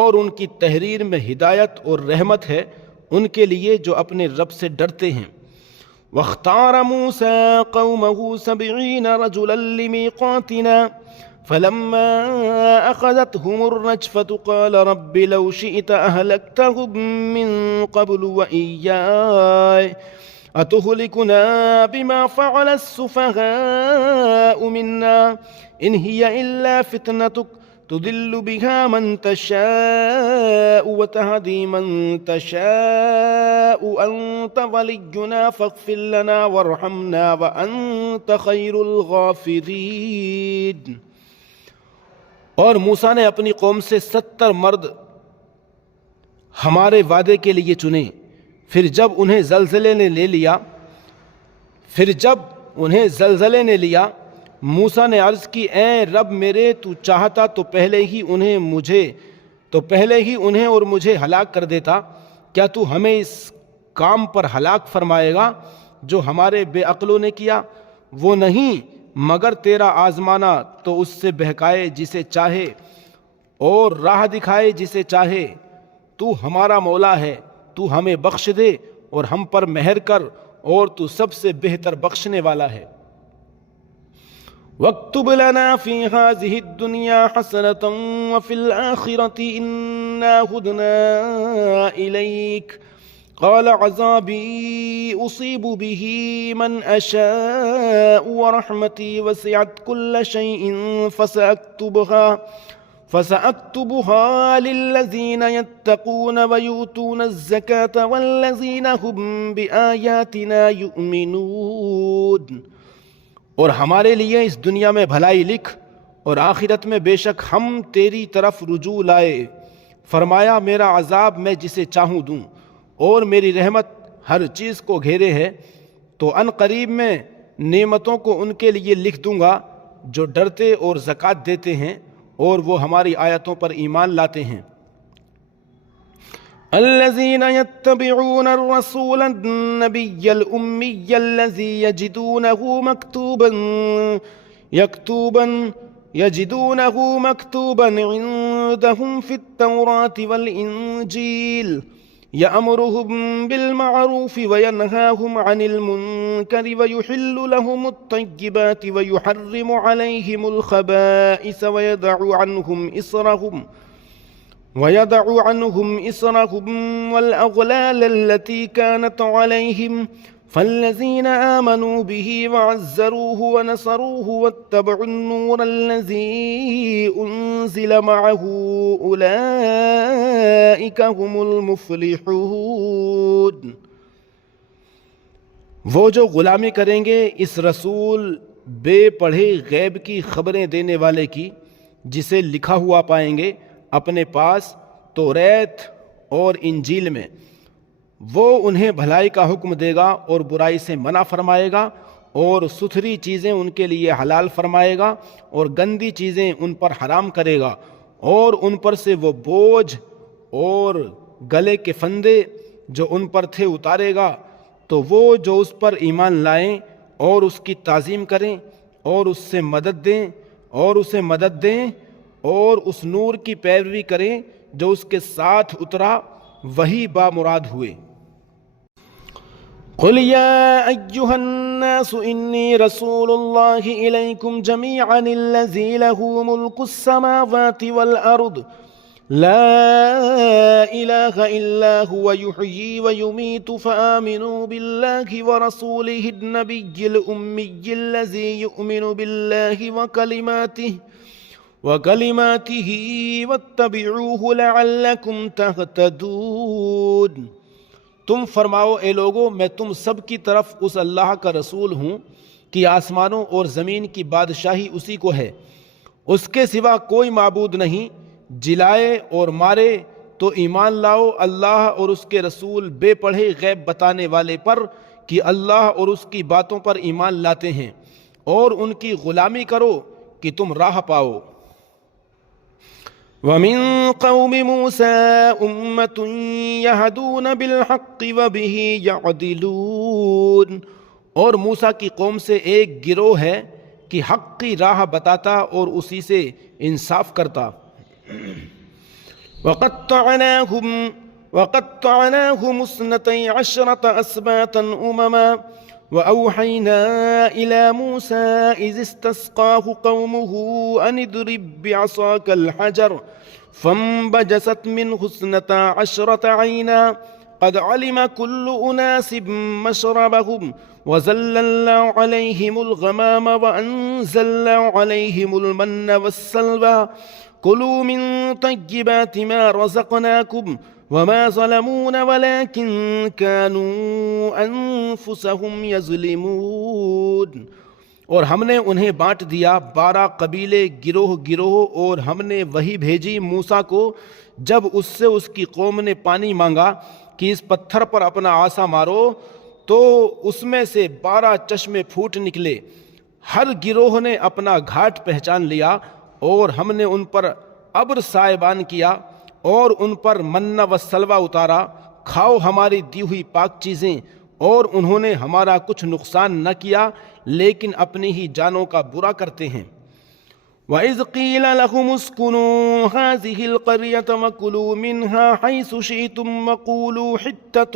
اور ان کی تحریر میں ہدایت اور رحمت ہے ان کے لیے جو اپنے رب سے ڈرتے ہیں۔ واختار موسى قومه 70 رجلا لميقاتنا فلما أخذتهم الرجفة قال رب لو شئت أهلكتهم من قبل وإياي أتهلكنا بما فعل السفهاء منا إن هي إلا فتنتك تضل بها من تشاء وتهدي من تشاء أنت ولينا فاغفر لنا وارحمنا وأنت خير الغافرين۔ اور موسیٰ نے اپنی قوم سے 70 مرد ہمارے وعدے کے لیے چنے، پھر جب انہیں زلزلے نے لیا موسیٰ نے عرض کی، اے رب میرے، تو چاہتا تو پہلے ہی انہیں اور مجھے ہلاک کر دیتا، کیا تو ہمیں اس کام پر ہلاک فرمائے گا جو ہمارے بے عقلوں نے کیا؟ وہ نہیں مگر تیرا آزمانا تو اس سے بہکائے جسے چاہے اور راہ دکھائے جسے چاہے۔ تو ہمارا مولا ہے، تو ہمیں بخش دے اور ہم پر مہر کر، اور تو سب سے بہتر بخشنے والا ہے۔ وَاكْتُبْ لَنَا فِي هَٰذِهِ الدُّنْيَا حَسَنَةً وَفِي الْآخِرَةِ إِنَّا هُدْنَا إِلَيْكَ قَالَ عَذَابِي أُصِيبُ بِهِ مَنْ أَشَاءُ وَرَحْمَتِي وَسِعَتْ كُلَّ شَيْءٍ فَسَأَكْتُبُهَا لِلَّذِينَ يَتَّقُونَ وَيُؤْتُونَ الزَّكَاةَ وَالَّذِينَ هُمْ بِآيَاتِنَا يُؤْمِنُونَ۔ اور ہمارے لیے اس دنیا میں بھلائی لکھ، اور آخرت میں بے شک ہم تیری طرف رجوع لائے۔ فرمایا میرا عذاب میں جسے چاہوں دوں، اور میری رحمت ہر چیز کو گھیرے ہے، تو ان قریب میں نعمتوں کو ان کے لیے لکھ دوں گا جو ڈرتے اور زکوٰۃ دیتے ہیں اور وہ ہماری آیتوں پر ایمان لاتے ہیں۔ الذين يتبعون الرسول النبي الأمي الذي يجدونه مكتوبا عندهم في التوراة والإنجيل يأمرهم بالمعروف وينهاهم عن المنكر ويحل لهم الطيبات ويحرم عليهم الخبائث ويضع عنهم إصرهم والأغلال التي كانت عليهم فالذين آمنوا به وعزروه ونصروه واتبعوا النور الذي أنزل معه أولئك هم المفلحون۔ وہ جو غلامی کریں گے اس رسول بے پڑھے غیب کی خبریں دینے والے کی، جسے لکھا ہوا پائیں گے اپنے پاس توریت اور انجیل میں، وہ انہیں بھلائی کا حکم دے گا اور برائی سے منع فرمائے گا، اور ستھری چیزیں ان کے لیے حلال فرمائے گا اور گندی چیزیں ان پر حرام کرے گا، اور ان پر سے وہ بوجھ اور گلے کے پھندے جو ان پر تھے اتارے گا، تو وہ جو اس پر ایمان لائیں اور اس کی تعظیم کریں اور اسے مدد دیں اور اس نور کی پیروی کریں جو اس کے ساتھ اترا، وہی بامراد ہوئے۔ قل يا أيها الناس إني رسول الله إليكم جميعا الذي له ملك السماوات والأرض لا إله إلا هو يحيي ويميت فآمنوا بالله ورسوله النبي الأمي الذي يؤمن بالله وكلماته واتبعوه لعلكم تهتدون۔ تم فرماؤ اے لوگو، میں تم سب کی طرف اس اللہ کا رسول ہوں کہ آسمانوں اور زمین کی بادشاہی اسی کو ہے، اس کے سوا کوئی معبود نہیں۔ جلائے اور مارے تو ایمان لاؤ اللہ اور اس کے رسول بے پڑھے غیب بتانے والے پر کہ اللہ اور اس کی باتوں پر ایمان لاتے ہیں، اور ان کی غلامی کرو کہ تم راہ پاؤ۔ وَمِن قَوْمِ مُوسَىٰ أُمَّةٌ يَهْدُونَ بِالْحَقِّ وَبِهِ يَعْدِلُونَ، اور موسیٰ کی قوم سے ایک گروہ ہے کہ حق کی راہ بتاتا اور اسی سے انصاف کرتا۔ وَقَطَّعْنَاهُمُ اثْنَتَيْ عَشْرَةَ أَسْبَاطًا أُمَمًا وَأَوْحَيْنَا إِلَىٰ مُوسَىٰ إِذِ اسْتَسْقَاهُ قَوْمُهُ أَنِ اضْرِب بِّعَصَاكَ الْحَجَرَ فَانبَجَسَتْ مِنْهُ اثْنَتَا عَشْرَةَ عَيْنًا قَدْ عَلِمَ كُلُّ أُنَاسٍ مَّشْرَبَهُمْ وَظَلَّلْنَا عَلَيْهِمُ الْغَمَامَ وَأَنزَلْنَا عَلَيْهِمُ الْمَنَّ وَالسَّلْوَىٰ كُلُوا مِن طَيِّبَاتِ مَا رَزَقْنَاكُمْ وَمَا ظَلَمُونَا وَلَٰكِن كَانُوا أَنفُسَهُمْ يَظْلِمُونَ۔ اور ہم نے انہیں بانٹ دیا 12 قبیلے گروہ گروہ، اور ہم نے وہی بھیجی موسیٰ کو جب اس سے اس کی قوم نے پانی مانگا کہ اس پتھر پر اپنا عصا مارو، تو اس میں سے 12 چشمے پھوٹ نکلے۔ ہر گروہ نے اپنا گھاٹ پہچان لیا، اور ہم نے ان پر ابر سائبان کیا اور ان پر منّ و سلوہ اتارا، کھاؤ ہماری دی ہوئی پاک چیزیں، اور انہوں نے ہمارا کچھ نقصان نہ کیا لیکن اپنی ہی جانوں کا برا کرتے ہیں۔ وَإِذْ قِيلَ لَهُمُ اسْكُنُوا هَٰذِهِ الْقَرْيَةَ وَكُلُوا مِنْهَا حَيْثُ شِئْتُمْ وَقُولُوا حِطَّةٌ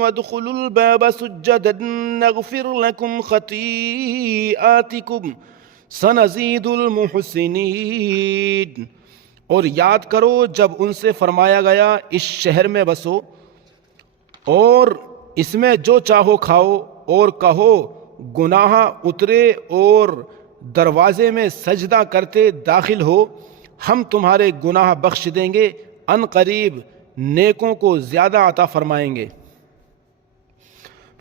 وَادْخُلُوا الْبَابَ سُجَّدًا نَّغْفِرْ لَكُمْ خَطِيئَاتِكُمْ سَنَزِيدُ الْمُحْسِنِينَ۔ اور یاد کرو جب ان سے فرمایا گیا اس شہر میں بسو اور اس میں جو چاہو کھاؤ، اور کہو گناہ اترے اور دروازے میں سجدہ کرتے داخل ہو، ہم تمہارے گناہ بخش دیں گے، ان قریب نیکوں کو زیادہ عطا فرمائیں گے۔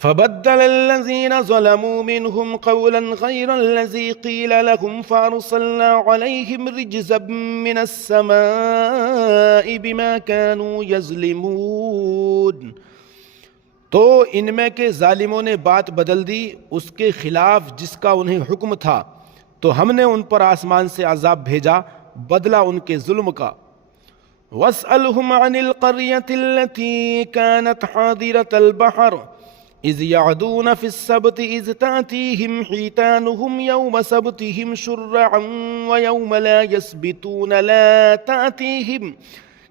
فَبَدَّلَ الَّذِينَ ظَلَمُوا مِنْهُمْ قَوْلًا غَيْرَ الَّذِي قِيلَ لَهُمْ فَأَرْسَلْنَا عَلَيْهِمْ رِجْزًا مِّنَ السَّمَاءِ بِمَا كَانُوا يَظْلِمُونَ۔ تو ان میں کے ظالموں نے بات بدل دی اس کے خلاف جس کا انہیں حکم تھا، تو ہم نے ان پر آسمان سے عذاب بھیجا بدلہ ان کے ظلم کا۔ وَاسْأَلْهُمْ عَنِ الْقَرْيَةِ الَّتِي كَانَتْ حَاضِرَةَ الْبَحْرِ إِذْ يَعْدُونَ فِي السَّبْتِ إِذْ تَأْتِيهِمْ حِيتَانُهُمْ يَوْمَ سَبْتِهِمْ شُرَّعًا وَيَوْمَ لَا يَسْبِتُونَ لَا تَأْتِيهِمْ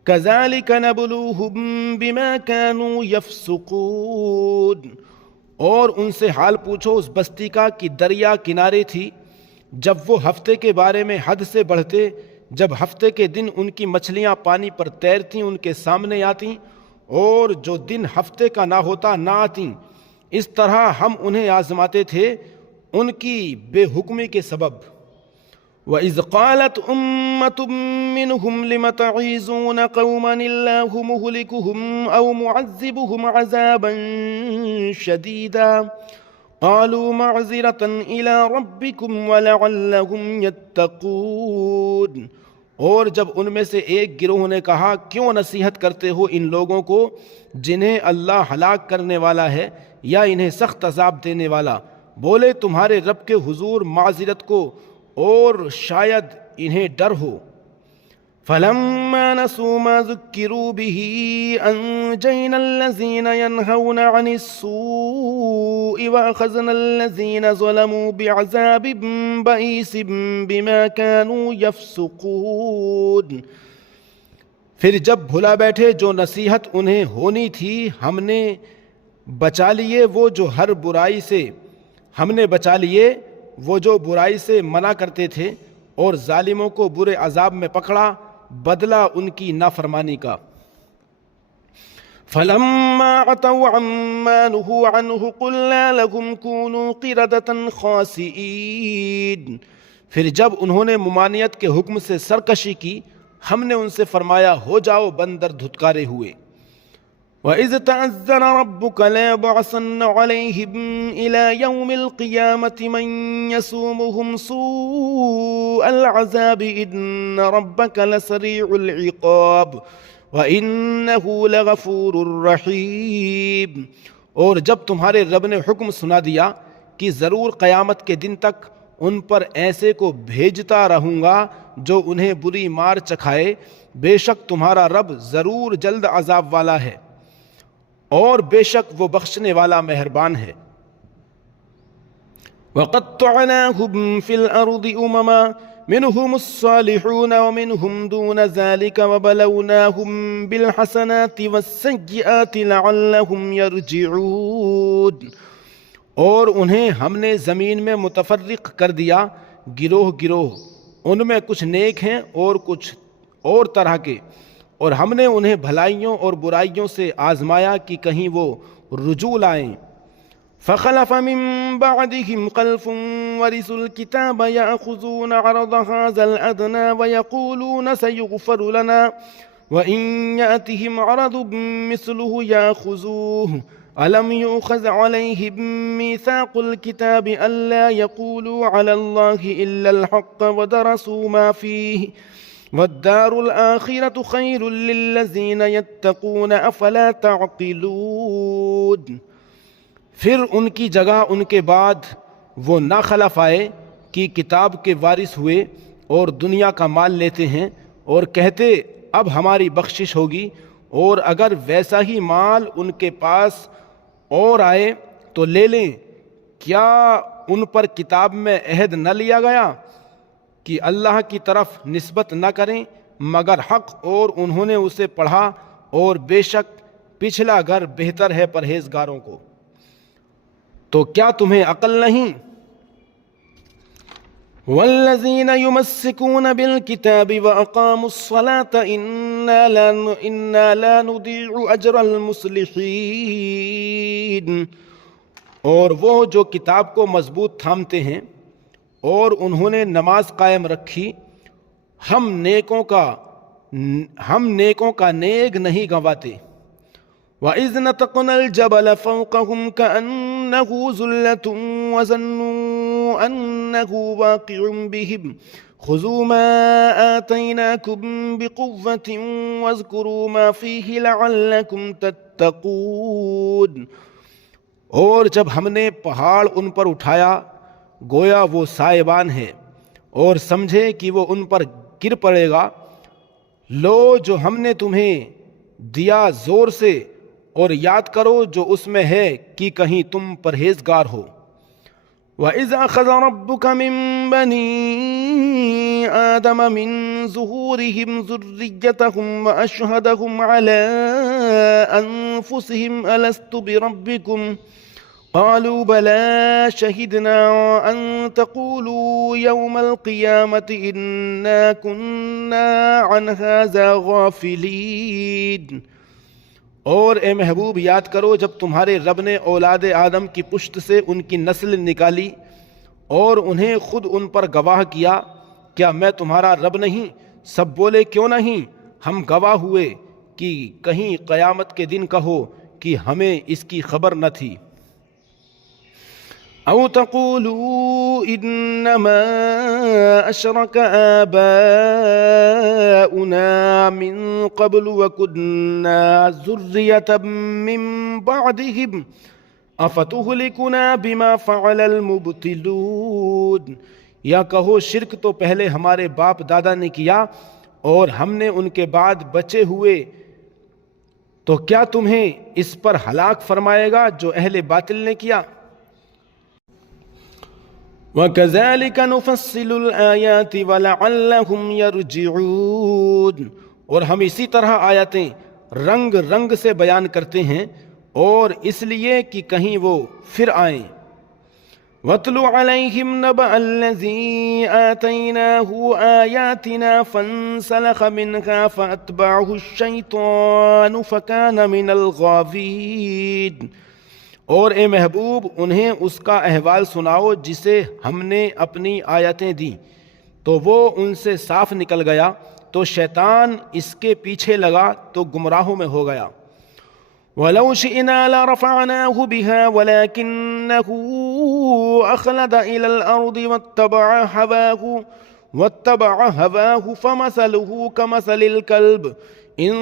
كَذَلِكَ نَبْلُوهُمْ بِمَا كَانُوا يَفْسُقُونَ۔ اور ان سے حال پوچھو اس بستی کا کہ دریا کنارے تھی، جب وہ ہفتے کے بارے میں حد سے بڑھتے، جب ہفتے کے دن ان کی مچھلیاں پانی پر تیرتیں ان کے سامنے آتیں، اور جو دن ہفتے کا نہ ہوتا نہ آتیں، اس طرح ہم انہیں آزماتے تھے ان کی بے حکمی کے سبب۔ وَإِذْ قَالَتْ أُمَّةٌ مِّنْهُمْ لِمَ تَعِظُونَ قَوْمًا اللَّهُ مُهْلِكُهُمْ أَوْ مُعَذِّبُهُمْ عَذَابًا شَدِيدًا قَالُوا مَعْذِرَةً إِلَىٰ رَبِّكُمْ وَلَعَلَّهُمْ يَتَّقُونَ۔ اور جب ان میں سے ایک گروہ نے کہا کیوں نصیحت کرتے ہو ان لوگوں کو جنہیں اللہ ہلاک کرنے والا ہے یا انہیں سخت عذاب دینے والا، بولے تمہارے رب کے حضور معذرت کو اور شاید انہیں ڈر ہو۔ فَلَمَّا نَسُوا مَا ذُكِّرُوا بِهِ أَنجَيْنَا الَّذِينَ يَنْهَوْنَ عَنِ السُّوءِ وَأَخَذْنَا الَّذِينَ ظَلَمُوا بِعَذَابٍ بَئِيسٍ بِمَا كَانُوا يَفْسُقُونَ۔ پھر جب بھلا بیٹھے جو نصیحت انہیں ہونی تھی، ہم نے بچا لیے وہ جو ہر برائی سے ہم نے بچا لیے وہ جو برائی سے منع کرتے تھے، اور ظالموں کو برے عذاب میں پکڑا بدلہ ان کی نافرمانی کا۔ فَلَمَّا عَتَوْا عَمَّا نُهُوا عَنْهُ قُلْنَا لَهُمْ كُونُوا قِرَدَةً خَاسِئِينَ، پھر جب انہوں نے ممانعت کے حکم سے سرکشی کی ہم نے ان سے فرمایا ہو جاؤ بندر دھتکارے ہوئے۔ وَإِذْ تَعَذَّنَ رَبُّكَ لَيَبْعَثَنَّ عَلَيْهِمْ إِلَى يَوْمِ الْقِيَامَةِ مَنْ يَسُومُهُمْ سُوءَ الْعَذَابِ إِنَّ رَبَّكَ لَسَرِيعُ الْعِقَابِ وَإِنَّهُ لَغَفُورٌ رَحِيمٌ، اور جب تمہارے رب نے حکم سنا دیا کہ ضرور قیامت کے دن تک ان پر ایسے کو بھیجتا رہوں گا جو انہیں بری مار چکھائے، بے شک تمہارا رب ضرور جلد عذاب والا ہے اور بے شک وہ بخشنے والا مہربان ہے۔ وَقَطَّعْنَاهُمْ فِي الْأَرْضِ أُمَمًا مِنْهُمُ الصَّالِحُونَ وَمِنْهُمْ دُونَ ذَلِكَ وَبَلَوْنَاهُمْ بِالْحَسَنَاتِ وَالسَّيِّئَاتِ لَعَلَّهُمْ يَرْجِعُونَ، اور انہیں ہم نے زمین میں متفرق کر دیا گروہ گروہ، ان میں کچھ نیک ہیں اور کچھ اور طرح کے، اور ہم نے انہیں بھلائیوں اور برائیوں سے آزمایا کہ کہیں وہ رجوع لائیں۔ فخلف من بعدهم خلف ورثوا الكتاب يأخذون عرض هذا الأدنى ويقولون سيغفر لنا وإن يأتهم عرض مثله يأخذوه ألم يؤخذ عليهم ميثاق الكتاب ألا يقولوا على الله إلا الحق ودرسوا ما فيه والدار الآخرة خير للذين يتقون أفلا تعقلون، پھر ان کی جگہ ان کے بعد وہ ناخلف آئے کہ کتاب کے وارث ہوئے اور دنیا کا مال لیتے ہیں اور کہتے اب ہماری بخشش ہوگی، اور اگر ویسا ہی مال ان کے پاس اور آئے تو لے لیں، کیا ان پر کتاب میں عہد نہ لیا گیا کہ اللہ کی طرف نسبت نہ کریں مگر حق، اور انہوں نے اسے پڑھا، اور بے شک پچھلا گھر بہتر ہے پرہیزگاروں کو۔ تو کیا تمہیں عقل نہیں؟ والذین یمسکون بالکتاب واقاموا الصلاة انا لا نضیع اجر المصلحین، اور وہ جو کتاب کو مضبوط تھامتے ہیں اور انہوں نے نماز قائم رکھی، ہم نیکوں کا نیک نہیں گنواتے۔ وَإِذْ نَتَقْنَا الْجَبَلَ فَوْقَهُمْ كَأَنَّهُ ظُلَّةٌ وَظَنُّوا أَنَّهُ وَاقِعٌ بِهِمْ خُذُوا مَا آتَيْنَاكُمْ بِقُوَّةٍ وَاذْكُرُوا مَا فِيهِ لَعَلَّكُمْ تَتَّقُونَ، اور جب ہم نے پہاڑ ان پر اٹھایا گویا وہ سائبان ہے، اور سمجھے کہ وہ ان پر گر پڑے گا، لو جو ہم نے تمہیں دیا زور سے، اور یاد کرو جو اس میں ہے کہ کہیں تم پرہیزگار ہو۔ وَإِذْ أَخَذَ رَبُّكَ مِن بَنِي آدَمَ مِن ظُهُورِهِمْ ذُرِّيَّتَهُمْ وَأَشْهَدَهُمْ عَلَىٰ أَنفُسِهِمْ أَلَسْتُ بِرَبِّكُمْ قَالُوا بَلَىٰ شَهِدْنَا أَن تَقُولُوا يَوْمَ الْقِيَامَةِ إِنَّا كُنَّا عَنْ هَٰذَا غَافِلِينَ، اور اے محبوب یاد کرو جب تمہارے رب نے اولاد آدم کی پشت سے ان کی نسل نکالی اور انہیں خود ان پر گواہ کیا، کیا میں تمہارا رب نہیں؟ سب بولے کیوں نہیں، ہم گواہ ہوئے کہ کہیں قیامت کے دن کہو کہ ہمیں اس کی خبر نہ تھی۔ او تقولوا انما اشرك آباؤنا من قبل وكنا ذرية من بعدهم افتهلكنا بما فعل المبطلون، یا کہو شرک تو پہلے ہمارے باپ دادا نے کیا اور ہم نے ان کے بعد بچے ہوئے، تو کیا تمہیں اس پر ہلاک فرمائے گا جو اہل باطل نے کیا۔ وَكَذَلِكَ نُفَصِّلُ الْآيَاتِ وَلَعَلَّهُمْ يَرْجِعُونَ، اور ہم اسی طرح آیاتیں رنگ رنگ سے بیان کرتے ہیں اور اس لیے کہ کہیں وہ پھر آئیں۔ وَاتْلُ عَلَيْهِمْ نَبَأَ الَّذِي آتَيْنَاهُ آيَاتِنَا فَانسَلَخَ مِنْهَا فَأَتْبَعَهُ الشَّيْطَانُ فَكَانَ مِنَ الْغَاوِينَ۔ اور اے محبوب انہیں اس کا احوال سناؤ جسے ہم نے اپنی آیتیں دیں تو وہ ان سے صاف نکل گیا، تو شیطان اس کے پیچھے لگا تو گمراہوں میں ہو گیا۔ وَلَوْ شِئْنَا لَرَفَعْنَاهُ بِهَا وَلَكِنَّهُ أَخْلَدَ إِلَى الْأَرْضِ وَاتَّبَعَ هَوَاهُ فَمَثَلُهُ كَمَثَلِ الْكَلْبِ إِن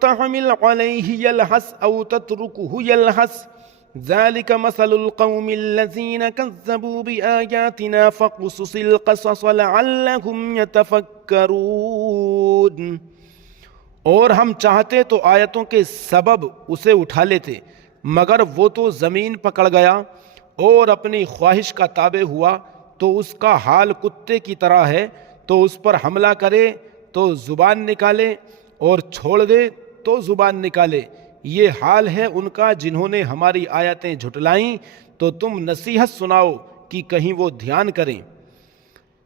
تَحْمِلْ عَلَيْهِ يَلْهَثْ أَوْ تَتْرُكْهُ يَلْهَثْ ذَلِكَ مَثَلُ الْقَوْمِ الَّذِينَ كَذَّبُوا بِآيَاتِنَا فَاقْصُصِ الْقَصَصَ لَعَلَّهُمْ يَتَفَكَّرُونَ۔ اور ہم چاہتے تو آیتوں کے سبب اسے اٹھا لیتے، مگر وہ تو زمین پکڑ گیا اور اپنی خواہش کا تابع ہوا، تو اس کا حال کتے کی طرح ہے، تو اس پر حملہ کرے تو زبان نکالے اور چھوڑ دے تو زبان نکالے۔ یہ حال ہے ان کا جنہوں نے ہماری آیتیں جھٹلائیں، تو تم نصیحت سناؤ کہ کہیں وہ دھیان کریں۔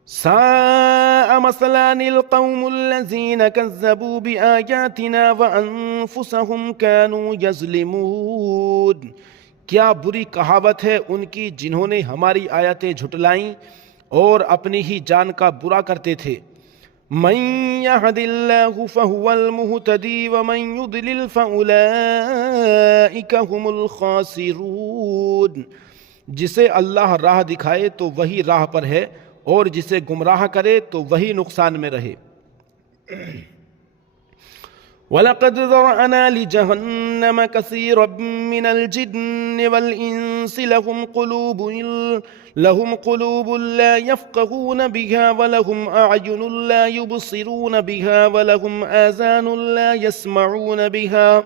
ساء مثلا القوم الذين كذبوا بآياتنا وأنفسهم كانوا يظلمون۔ کیا بری کہاوت ہے ان کی جنہوں نے ہماری آیتیں جھٹلائیں اور اپنی ہی جان کا برا کرتے تھے۔ من يهد الله فهو المهتدي ومن يضلل فأولئك هم الخاسرون۔ جسے اللہ راہ دکھائے تو وہی راہ پر ہے، اور جسے گمراہ کرے تو وہی نقصان میں رہے۔ وَلَقَدْ ذَرَأْنَا لِجَهَنَّمَ كَثِيرًا مِّنَ الْجِنِّ وَالْإِنسِ لَهُمْ قُلُوبٌ لَّا يَفْقَهُونَ بِهَا وَلَهُمْ أَعْيُنٌ لَّا يُبْصِرُونَ بِهَا وَلَهُمْ آذَانٌ لَّا يَسْمَعُونَ بِهَا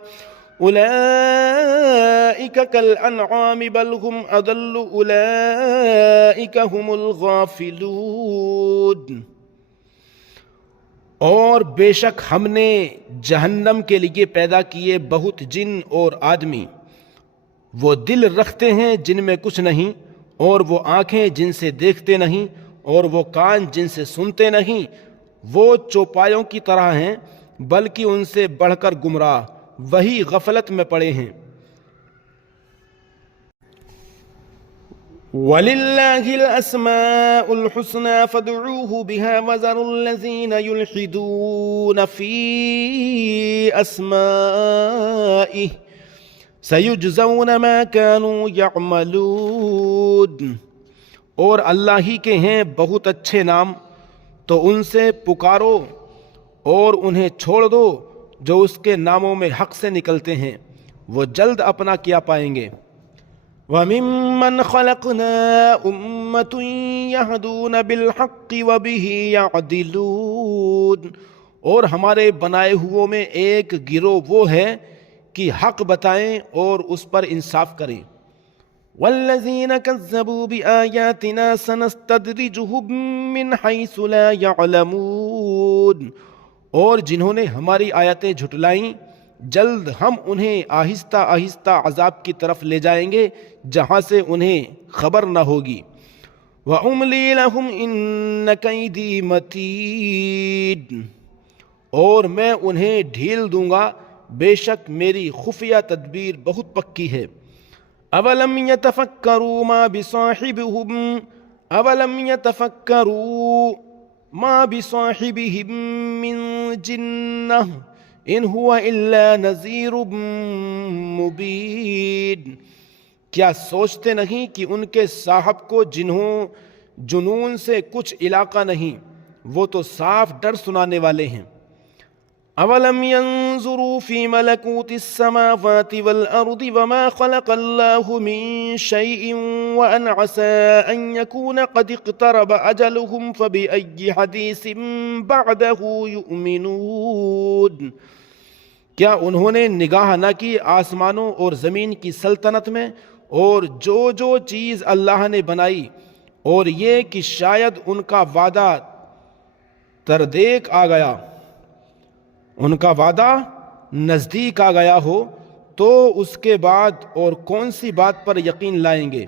أُولَئِكَ كَالْأَنْعَامِ بَلْ هُمْ أَضَلُّ أُولَئِكَ هُمُ الْغَافِلُونَ۔ اور بے شک ہم نے جہنم کے لیے پیدا کیے بہت جن اور آدمی، وہ دل رکھتے ہیں جن میں کچھ نہیں، اور وہ آنکھیں جن سے دیکھتے نہیں، اور وہ کان جن سے سنتے نہیں، وہ چوپایوں کی طرح ہیں، بلکہ ان سے بڑھ کر گمراہ وہی غفلت میں پڑے ہیں۔ وَلِلَّهِ الْأَسْمَاءُ الْحُسْنَى فَادْعُوهُ بِهَا وَذَرُوا الَّذِينَ يُلْحِدُونَ فِي أَسْمَائِهِ سَيُجْزَوْنَ مَا كَانُوا يَعْمَلُونَ۔ اور اللہ ہی کے ہیں بہت اچھے نام، تو ان سے پکارو اور انہیں چھوڑ دو جو اس کے ناموں میں حق سے نکلتے ہیں، وہ جلد اپنا کیا پائیں گے۔ وَمِمَّنْ خَلَقْنَا أُمَّةٌ يَهْدُونَ بِالْحَقِّ وَبِهِ يَعْدِلُونَ۔ اور ہمارے بنائے ہوئوں میں ایک گروہ وہ ہے کہ حق بتائیں اور اس پر انصاف کریں۔ وَالَّذِينَ كَذَّبُوا بِآيَاتِنَا سَنَسْتَدْرِجُهُمْ مِنْ حَيْثُ لَا يَعْلَمُونَ۔ اور جنہوں نے ہماری آیتیں جھٹلائیں، جلد ہم انہیں آہستہ آہستہ عذاب کی طرف لے جائیں گے جہاں سے انہیں خبر نہ ہوگی۔ وَأُمْلِي لَهُمْ إِنَّ كَيْدِي مَتِينٌ۔ اور میں انہیں ڈھیل دوں گا، بے شک میری خفیہ تدبیر بہت پکی ہے۔ أَوَلَمْ يَتَفَكَّرُوا مَا بِصَاحِبِهِم مِّن جِنَّةٍ إِنْ هُوَ إِلَّا نَذِيرٌ مُبِينٌ۔ کیا سوچتے نہیں کہ ان کے صاحب کو جنون سے کچھ علاقہ نہیں، وہ تو صاف ڈر سنانے والے ہیں۔ أَوَلَمْ يَنظُرُوا فِي مَلَكُوتِ السَّمَاوَاتِ وَالْأَرْضِ وَمَا خَلَقَ اللَّهُ مِن شَيْءٍ وَأَنْ عَسَىٰ أَن يَكُونَ قَدِ اقْتَرَبَ أَجَلُهُمْ فَبِأَيِّ حَدِيثٍ بَعْدَهُ يُؤْمِنُونَ۔ کیا انہوں نے نگاہ نہ کی آسمانوں اور زمین کی سلطنت میں، اور جو جو چیز اللہ نے بنائی، اور یہ کہ شاید ان کا وعدہ تردیک آ گیا، ان کا وعدہ نزدیک آ گیا ہو تو اس کے بعد اور کون سی بات پر یقین لائیں گے؟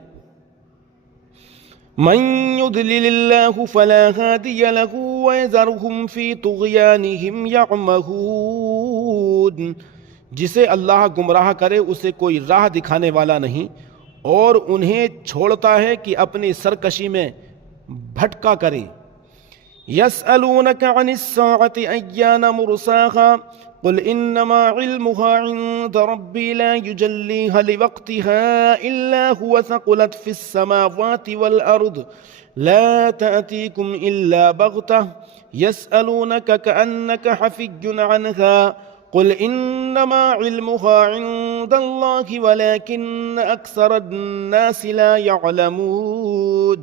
من يضلل الله فلا هادي له ويذرهم في طغيانهم يعمهون، جسے اللہ گمراہ کرے اسے کوئی راہ دکھانے والا نہیں، اور انہیں چھوڑتا ہے کہ اپنی سرکشی میں بھٹکا کریں۔ يسألونك عن الساعة أيان مرساها قل إنما علمها عند ربي لا يجليها لوقتها إلا هو ثقلت في السماوات والأرض لا تأتيكم إلا بغتة يسألونك كأنك حفي عنها قل إنما علمها عند الله ولكن أكثر الناس لا يعلمون۔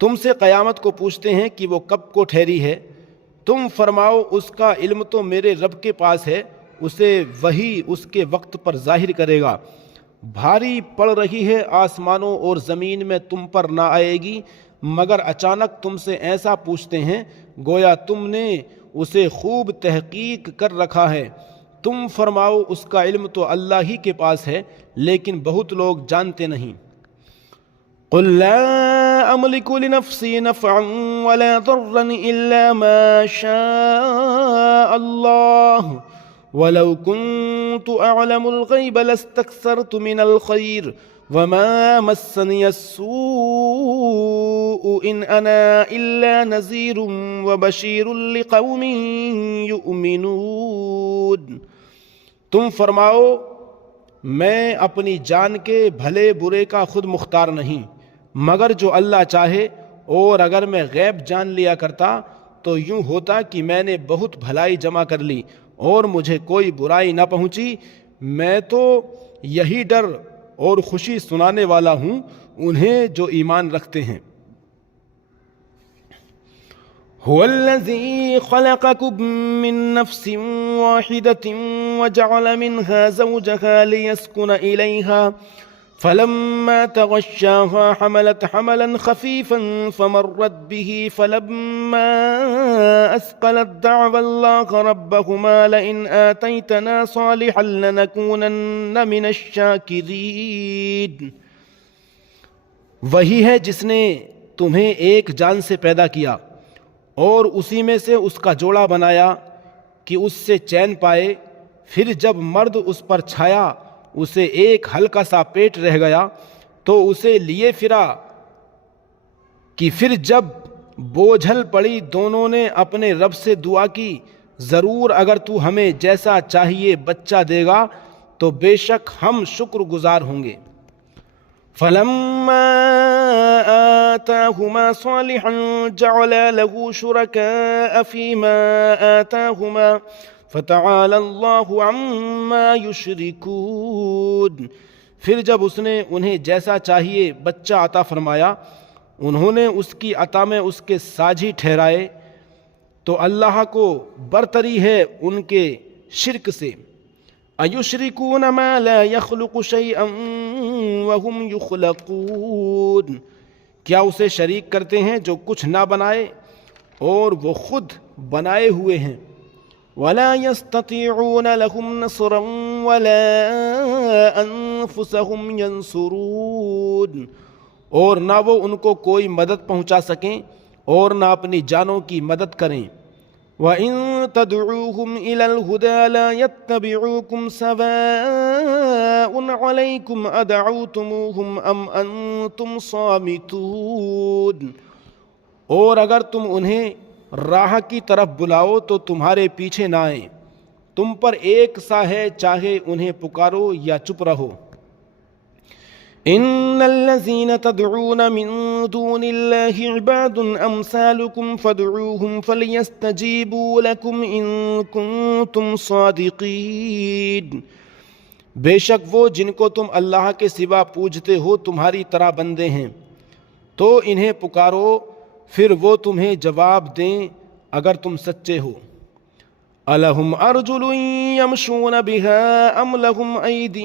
تم سے قیامت کو پوچھتے ہیں کہ وہ کب کو ٹھہری ہے، تم فرماؤ اس کا علم تو میرے رب کے پاس ہے، اسے وہی اس کے وقت پر ظاہر کرے گا۔ بھاری پڑ رہی ہے آسمانوں اور زمین میں تم پر نہ آئے گی مگر اچانک تم سے ایسا پوچھتے ہیں گویا تم نے اسے خوب تحقیق کر رکھا ہے۔ تم فرماؤ اس کا علم تو اللہ ہی کے پاس ہے لیکن بہت لوگ جانتے نہیں۔ قل لا أملك لنفسي نفعا ولا ضرا إلا ما شاء الله ولو كنت أعلم الغيب لاستكثرت من الخير وما مسني السوء إن أنا إلا نذير وبشير لقوم يؤمنون۔ تم فرماؤ میں اپنی جان کے بھلے برے کا خود مختار نہیں مگر جو اللہ چاہے، اور اگر میں غیب جان لیا کرتا تو یوں ہوتا کہ میں نے بہت بھلائی جمع کر لی اور مجھے کوئی برائی نہ پہنچی۔ میں تو یہی ڈر اور خوشی سنانے والا ہوں انہیں جو ایمان رکھتے ہیں۔ هو الذي خلقكم من نفس واحدة وجعل منها زوجها ليسكن إليها فلما تغشاها حملت حملا خفيفا فمرت به فلما أثقلت دعوا الله ربهما لئن آتيتنا صالحا لنكونن من الشاكرين۔ وہی ہے جس نے تمہیں ایک جان سے پیدا کیا اور اسی میں سے اس کا جوڑا بنایا کہ اس سے چین پائے، پھر جب مرد اس پر چھایا اسے ایک ہلکا سا پیٹ رہ گیا تو اسے لیے پھرا کہ پھر جب بوجھل پڑی دونوں نے اپنے رب سے دعا کی ضرور اگر تو ہمیں جیسا چاہیے بچہ دے گا تو بے شک ہم شکر گزار ہوں گے۔ فلما آتاهما صالحا جعلا له شركاء فيما آتاهما فتعالى الله عما يشركون۔ پھر جب اس نے انہیں جیسا چاہیے بچہ عطا فرمایا انہوں نے اس کی عطا میں اس کے ساجھی ٹھہرائے، تو اللہ کو برتری ہے ان کے شرک سے۔ اَيُشْرِكُونَ مَا لَا يَخْلُقُ شَيْئًا وَهُمْ يُخْلَقُونَ، کیا اسے شریک کرتے ہیں جو کچھ نہ بنائے اور وہ خود بنائے ہوئے ہیں۔ وَلَا يَسْتَطِيعُونَ لَهُمْ نَصْرًا وَلَا أَنفُسَهُمْ يَنصُرُونَ، اور نہ وہ ان کو کوئی مدد پہنچا سکیں اور نہ اپنی جانوں کی مدد کریں۔ وَإِن تَدْعُوهُمْ إِلَى الْهُدَى لَا يَتَّبِعُوكُمْ سَوَاءٌ عَلَيْكُمْ أَدَعَوْتُمُوهُمْ أَمْ أَنْتُمْ صَامِتُونَ، اور اگر تم انہیں راہ کی طرف بلاؤ تو تمہارے پیچھے نہ آئیں، تم پر ایک سا ہے چاہے انہیں پکارو یا چپ رہو۔ ان الذين تدعون من دون الله عباد امثالكم فادعوهم فليستجيبوا لكم ان كنتم صادقين، بے شک وہ جن کو تم اللہ کے سوا پوجتے ہو تمہاری طرح بندے ہیں، تو انہیں پکارو پھر وہ تمہیں جواب دیں اگر تم سچے ہو۔ أَلَهُمْ أَرْجُلٌ يَمْشُونَ بِهَا أَمْ لَهُمْ أَيْدٍ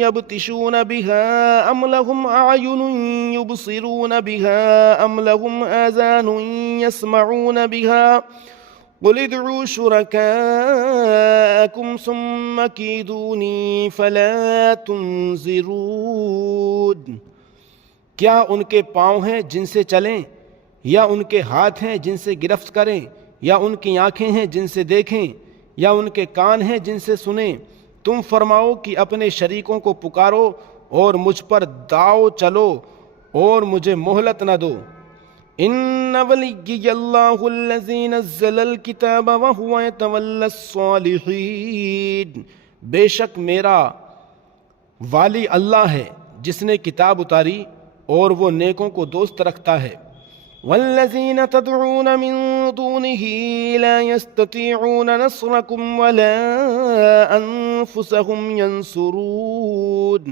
يَبْطِشُونَ بِهَا أَمْ لَهُمْ أَعْيُنٌ يُبْصِرُونَ بِهَا أَمْ لَهُمْ آذَانٌ يَسْمَعُونَ بِهَا قل ادعوا شركاءكم ثم كيدوني فلا تنظرون۔ کیا ان کے پاؤں ہیں جن سے چلیں، یا ان کے ہاتھ ہیں جن سے گرفت کریں، یا ان کی آنکھیں ہیں جن سے دیکھیں، یا ان کے کان ہیں جن سے سنیں؟ تم فرماؤ کہ اپنے شریکوں کو پکارو اور مجھ پر داؤ چلو اور مجھے مہلت نہ دو۔ ان ولی اللہ الذی نزل الکتاب وہو یتولی الصالحین، بے شک میرا والی اللہ ہے جس نے کتاب اتاری اور وہ نیکوں کو دوست رکھتا ہے۔ والذین تدعون من دونہ لا یستطیعون نصرکم ولا انفسہم ینصرون،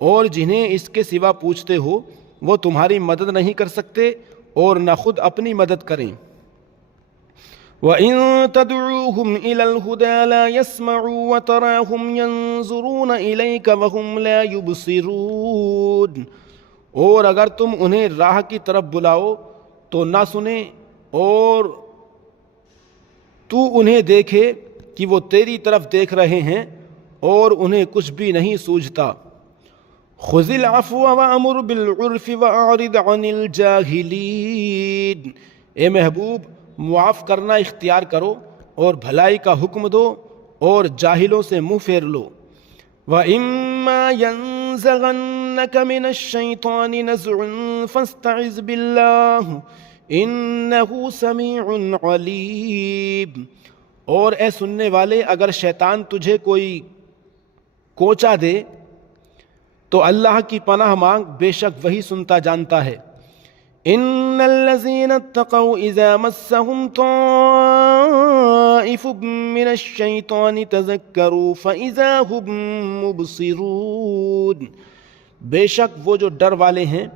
اور جنہیں اس کے سوا پوچھتے ہو وہ تمہاری مدد نہیں کر سکتے اور نہ خود اپنی مدد کریں۔ وَإِن تَدْعُوهُمْ إِلَى الْهُدَى لَا يَسْمَعُوا وَتَرَاهُمْ يَنظُرُونَ إِلَيْكَ وَهُمْ لَا يُبْصِرُونَ، اور اگر تم انہیں راہ کی طرف بلاؤ تو نہ سنیں، اور تو انہیں دیکھے کہ وہ تیری طرف دیکھ رہے ہیں اور انہیں کچھ بھی نہیں سوجھتا۔ خذ العفو وامر بالعرف واعرض عن الجاہلین، اے محبوب معاف کرنا اختیار کرو اور بھلائی کا حکم دو اور جاہلوں سے منہ پھیر لو۔ وَإِمَّا يَنزَغَنَّكَ مِنَ الشَّيْطَانِ نَزْغٌ فَاسْتَعِذْ بِاللَّهِ إِنَّهُ سَمِيعٌ عَلِيمٌ، اور اے سننے والے اگر شیطان تجھے کوئی کوچا دے تو اللہ کی پناہ مانگ، بے شک وہی سنتا جانتا ہے۔ ان الذین اتقوا اذا مسهم طائف من الشیطان تذکروا فاذا هم مبصرون، بے شک وہ جو ڈر والے ہیں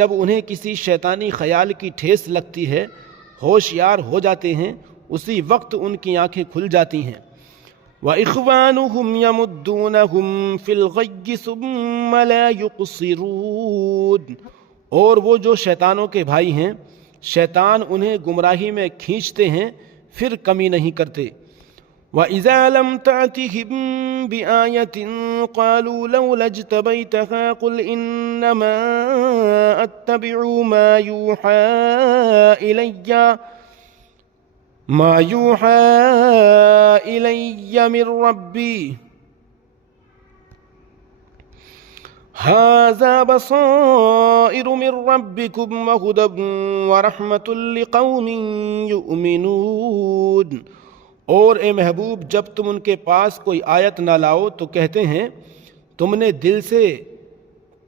جب انہیں کسی شیطانی خیال کی ٹھیس لگتی ہے ہوشیار ہو جاتے ہیں، اسی وقت ان کی آنکھیں کھل جاتی ہیں۔ وَإِخْوَانُهُمْ يَمُدُّونَهُمْ فِي الْغَيِّ ثُمَّ لَا يُقْصِرُونَ، اور وہ جو شیطانوں کے بھائی ہیں شیطان انہیں گمراہی میں کھینچتے ہیں پھر کمی نہیں کرتے۔ وَإِذَا لَمْ تَأْتِهِمْ بِآيَةٍ قَالُوا لَوْلَا اجْتَبَيْتَهَا قُلْ إِنَّمَا أَتَّبِعُ مَا يُوحَى إِلَيَّ مِن رَّبِّي هَٰذَا بَصَائِرُ مِن رَّبِّكُمْ وَهُدًى وَرَحْمَةٌ لِقَوْمٍ يُؤْمِنُونَ، اور اے محبوب جب تم ان کے پاس کوئی آیت نہ لاؤ تو کہتے ہیں تم نے دل سے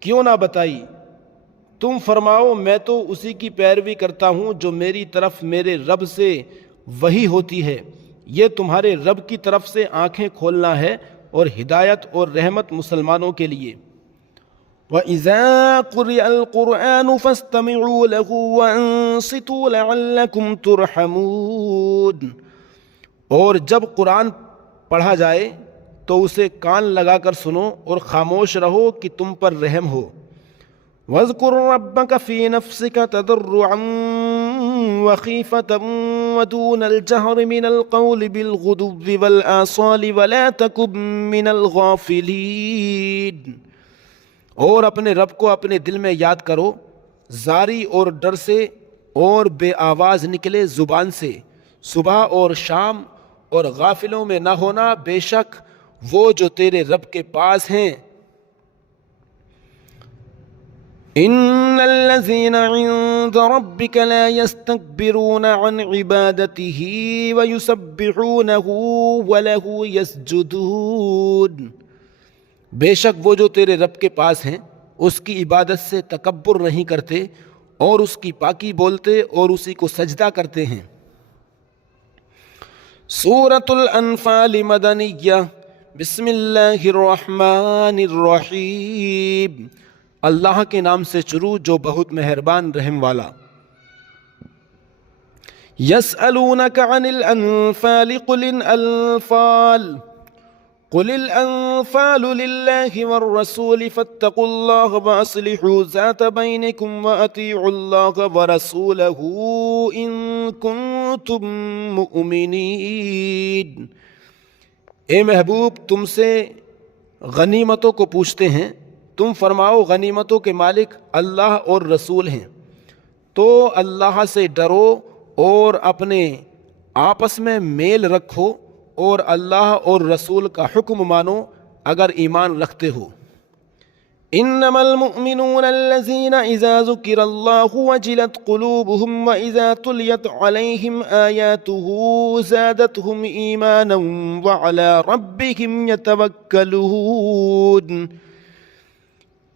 کیوں نہ بتائی؟ تم فرماؤ میں تو اسی کی پیروی کرتا ہوں جو میری طرف میرے رب سے وہی ہوتی ہے، یہ تمہارے رب کی طرف سے آنکھیں کھولنا ہے اور ہدایت اور رحمت مسلمانوں کے لیے۔ وَإِذَا قُرِئَ الْقُرْآنُ فَاسْتَمِعُوا لَهُ وَأَنصِتُوا لَعَلَّكُمْ تُرْحَمُونَ، اور جب قرآن پڑھا جائے تو اسے کان لگا کر سنو اور خاموش رہو کہ تم پر رحم ہو۔ وَاذْكُرْ رَبَّكَ فِي نَفْسِكَ تَضَرُّعًا وَخِيفَةً وَدُونَ الْجَهْرِ مِنَ الْقَوْلِ بِالْغُدُوِّ وَالْآصَالِ وَلَا تَكُن مِّنَ الْغَافِلِينَ، اور اپنے رب کو اپنے دل میں یاد کرو زاری اور ڈر سے، اور بے آواز نکلے زبان سے، صبح اور شام، اور غافلوں میں نہ ہونا، بے شک وہ جو تیرے رب کے پاس ہیں۔ ان الذين عند ربك لا يستكبرون عن عبادته ويسبحونه وله يسجدون، بے شک وہ جو تیرے رب کے پاس ہیں اس کی عبادت سے تکبر نہیں کرتے اور اس کی پاکی بولتے اور اسی کو سجدہ کرتے ہیں۔ سورۃ الانفال مدنیہ، بسم اللہ الرحمن الرحیم، اللہ کے نام سے شروع جو بہت مہربان رحم والا۔ یسألونک عن الانفال قل الانفال قل الأنفال لله والرسول فاتقوا الله وأصلحوا ذات بينكم وأطيعوا الله ورسوله إن كنتم مؤمنين۔ اے محبوب، تم سے غنیمتوں کو پوچھتے ہیں، تم فرماؤ غنیمتوں کے مالک اللہ اور رسول ہیں، تو اللہ سے ڈرو اور اپنے آپس میں میل رکھو اور اللہ اور رسول کا حکم مانو اگر ایمان رکھتے ہو۔ انما المؤمنون الذين اذا ذكر الله وجلت قلوبهم واذا تليت عليهم آياته زادتهم ایمانا وعلى ربهم يتوكلون۔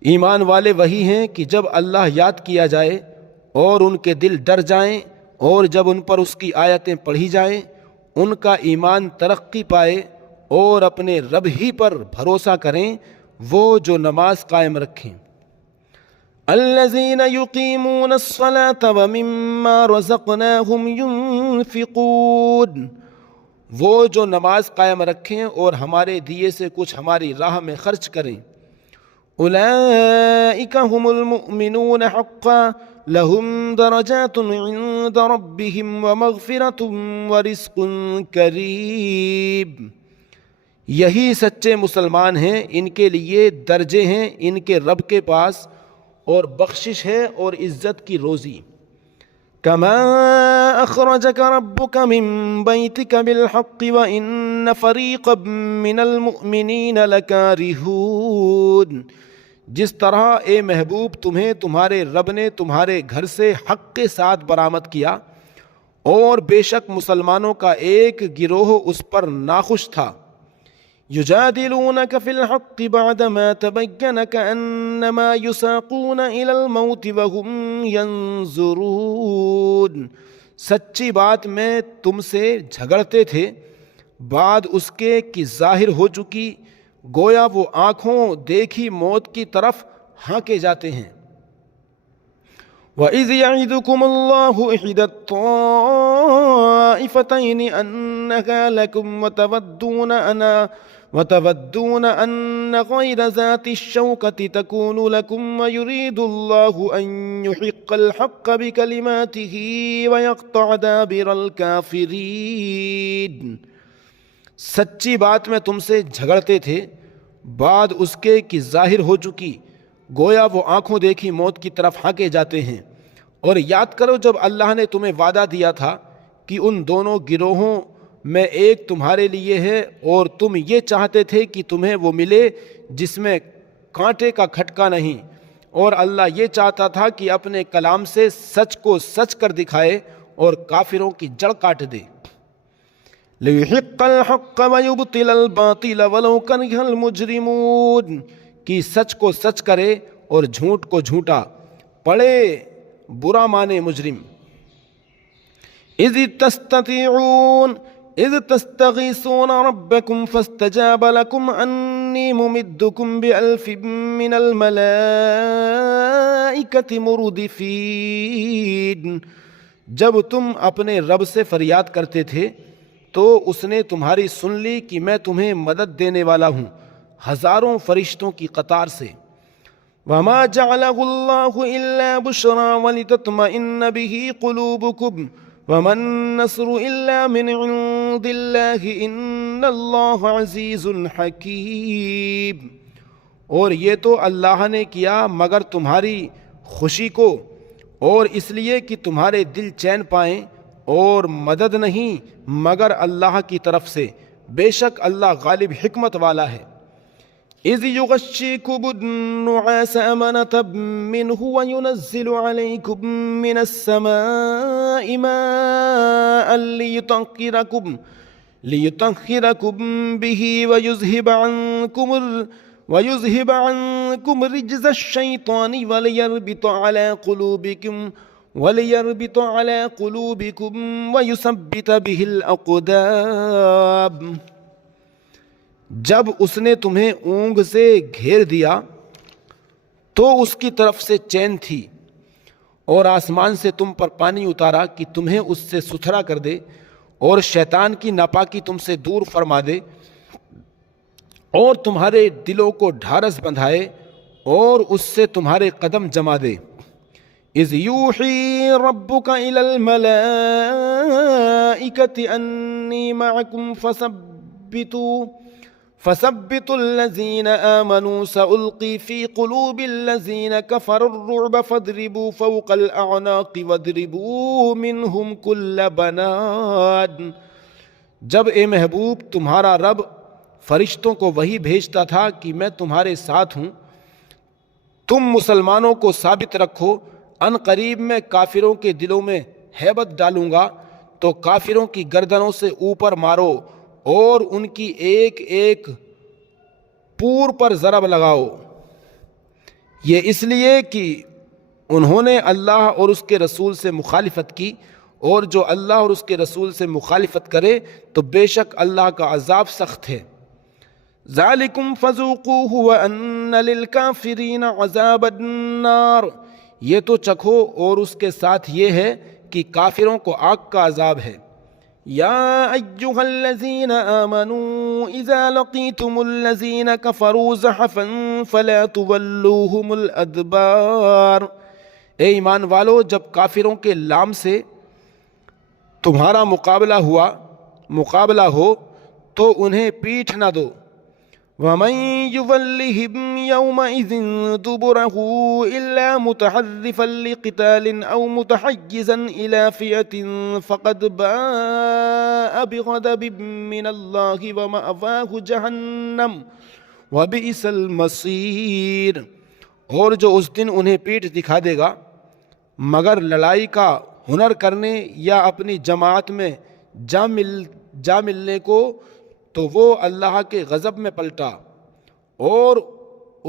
ایمان والے وہی ہیں کہ جب اللہ یاد کیا جائے اور ان کے دل ڈر جائیں، اور جب ان پر اس کی آیتیں پڑھی جائیں ان کا ایمان ترقی پائے اور اپنے رب ہی پر بھروسہ کریں، وہ جو نماز قائم رکھیں۔ الذین یقیمون الصلاة ومما رزقناہم ينفقون، وہ جو نماز قائم رکھیں اور ہمارے دیے سے کچھ ہماری راہ میں خرچ کریں۔ اولئک هم المؤمنون حقا لهم درجات عند ربهم ومغفرة ورزق کریم، یہی سچے مسلمان ہیں، ان کے لیے درجے ہیں ان کے رب کے پاس، اور بخشش ہے اور عزت کی روزی۔ کما اخرجک ربک من بیتک بالحق وان فریقا من المؤمنین لکارہون، جس طرح اے محبوب تمہیں تمہارے رب نے تمہارے گھر سے حق کے ساتھ برآمد کیا، اور بے شک مسلمانوں کا ایک گروہ اس پر ناخوش تھا۔ یجادلونک فی الحق بعدما تبین کأنما یساقون الی الموت وهم ینظرون، سچی بات میں تم سے جھگڑتے تھے بعد اس کے کہ ظاہر ہو چکی، گویا وہ آنکھوں دیکھی موت کی طرف ہانکے جاتے ہیں۔ وَإِذْ يَعِدُكُمُ اللَّهُ إِحْدَى الطَّائِفَتَيْنِ أَنَّهَا لَكُمْ وَتَوَدُّونَ أَنَّ غَيْرَ ذَاتِ الشَّوْكَةِ تَكُونُ لَكُمْ وَيُرِيدُ اللَّهُ أَن يُحِقَّ الْحَقَّ بِكَلِمَاتِهِ وَيَقْطَعَ دَابِرَ الْكَافِرِينَ، سچی بات میں تم سے جھگڑتے تھے بعد اس کے کہ ظاہر ہو چکی، گویا وہ آنکھوں دیکھی موت کی طرف ہانکے جاتے ہیں۔ اور یاد کرو جب اللہ نے تمہیں وعدہ دیا تھا کہ ان دونوں گروہوں میں ایک تمہارے لیے ہے، اور تم یہ چاہتے تھے کہ تمہیں وہ ملے جس میں کانٹے کا کھٹکا نہیں، اور اللہ یہ چاہتا تھا کہ اپنے کلام سے سچ کو سچ کر دکھائے اور کافروں کی جڑ کاٹ دے۔ لِيُحِقَّ الْحَقَّ وَيُبْطِلَ الْبَاطِلَ وَلَوْ كَرِهَ الْمُجْرِمُونَ، کہ سچ کو سچ کرے اور جھوٹ کو جھوٹا پڑے برا مانے مجرم۔ اذ تستغیثون ربکم فاستجاب لکم انی ممدکم بألف من الملائکۃ مردفین، جب تم اپنے رب سے فریاد کرتے تھے تو اس نے تمہاری سن لی کہ میں تمہیں مدد دینے والا ہوں ہزاروں فرشتوں کی قطار سے۔ وما جعلہ اللہ الا بشرا ولتطمئن به قلوبکم وما النصر الا من عند اللہ ان اللہ عزیز حکیم، اور یہ تو اللہ نے کیا مگر تمہاری خوشی کو، اور اس لیے کہ تمہارے دل چین پائیں، اور مدد نہیں مگر اللہ کی طرف سے، بے شک اللہ غالب حکمت والا ہے۔ اذ یغشیکم النعاس امنة منه وینزل علیکم من السماء ماء لیطہرکم به ویذہب عنکم رجز الشیطان ولیربط علی قلوبکم ویثبت به الاقدام، جب اس نے تمہیں اونگ سے گھیر دیا تو اس کی طرف سے چین تھی، اور آسمان سے تم پر پانی اتارا کہ تمہیں اس سے ستھرا کر دے اور شیطان کی ناپاکی تم سے دور فرما دے، اور تمہارے دلوں کو ڈھارس بندھائے اور اس سے تمہارے قدم جما دے۔ اذ یوحی ربک الی الملائکۃ انی معکم فثبتوا الذین آمنوا سألقی فی قلوب الذین کفروا الرعب فاضربوا فوق الاعناق واضربوا منہم کل بنان۔ جب اے محبوب تمہارا رب فرشتوں کو وحی بھیجتا تھا کہ میں تمہارے ساتھ ہوں، تم مسلمانوں کو ثابت رکھو، ان قریب میں کافروں کے دلوں میں ہیبت ڈالوں گا، تو کافروں کی گردنوں سے اوپر مارو اور ان کی ایک ایک پور پر ضرب لگاؤ۔ یہ اس لیے کہ انہوں نے اللہ اور اس کے رسول سے مخالفت کی، اور جو اللہ اور اس کے رسول سے مخالفت کرے تو بے شک اللہ کا عذاب سخت ہے۔ ذالکم فذوقوہ وان للکافرین عذاب النار، یہ تو چکھو اور اس کے ساتھ یہ ہے کہ کافروں کو آگ کا عذاب ہے۔ یا ایہا الذین آمنوا اذا لقیتم الذین کفروا زحفا فلا تولوہم الادبار، اے ایمان والو جب کافروں کے لام سے تمہارا مقابلہ ہو تو انہیں پیٹھ نہ دو۔ وَمَن يُوَلِّهِمْ يَوْمَئِذٍ دُبُرَهُ إِلَّا مُتَحَرِّفًا لِقِتَالٍ أَوْ مُتَحَيِّزًا إِلَى فِئَةٍ فَقَدْ بَاءَ بِغَضَبٍ مِّنَ اللَّهِ وَمَأْوَاهُ جَهَنَّمُ وَبِئْسَ الْمَصِيرُ، اور جو اس دن انہیں پیٹھ دکھا دے گا مگر لڑائی کا ہنر کرنے یا اپنی جماعت میں جا ملنے کو، تو وہ اللہ کے غضب میں پلٹا اور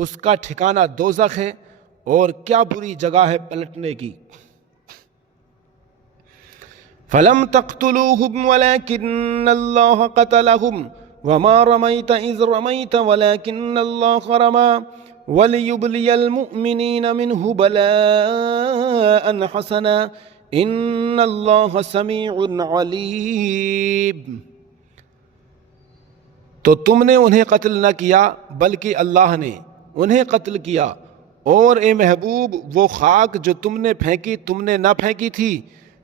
اس کا ٹھکانہ دوزخ ہے، اور کیا بری جگہ ہے پلٹنے کی۔ فَلَمْ تَقْتُلُوهُمْ وَلَكِنَّ اللَّهَ قَتَلَهُمْ وَمَا رَمَيْتَ إِذْ رَمَيْتَ وَلَكِنَّ اللَّهَ رَمَى وَلِيُبْلِيَ الْمُؤْمِنِينَ مِنْهُ بَلَاءً حَسَنًا ان اللہ سمیع علیم۔ تو تم نے انہیں قتل نہ کیا بلکہ اللہ نے انہیں قتل کیا، اور اے محبوب وہ خاک جو تم نے پھینکی تم نے نہ پھینکی تھی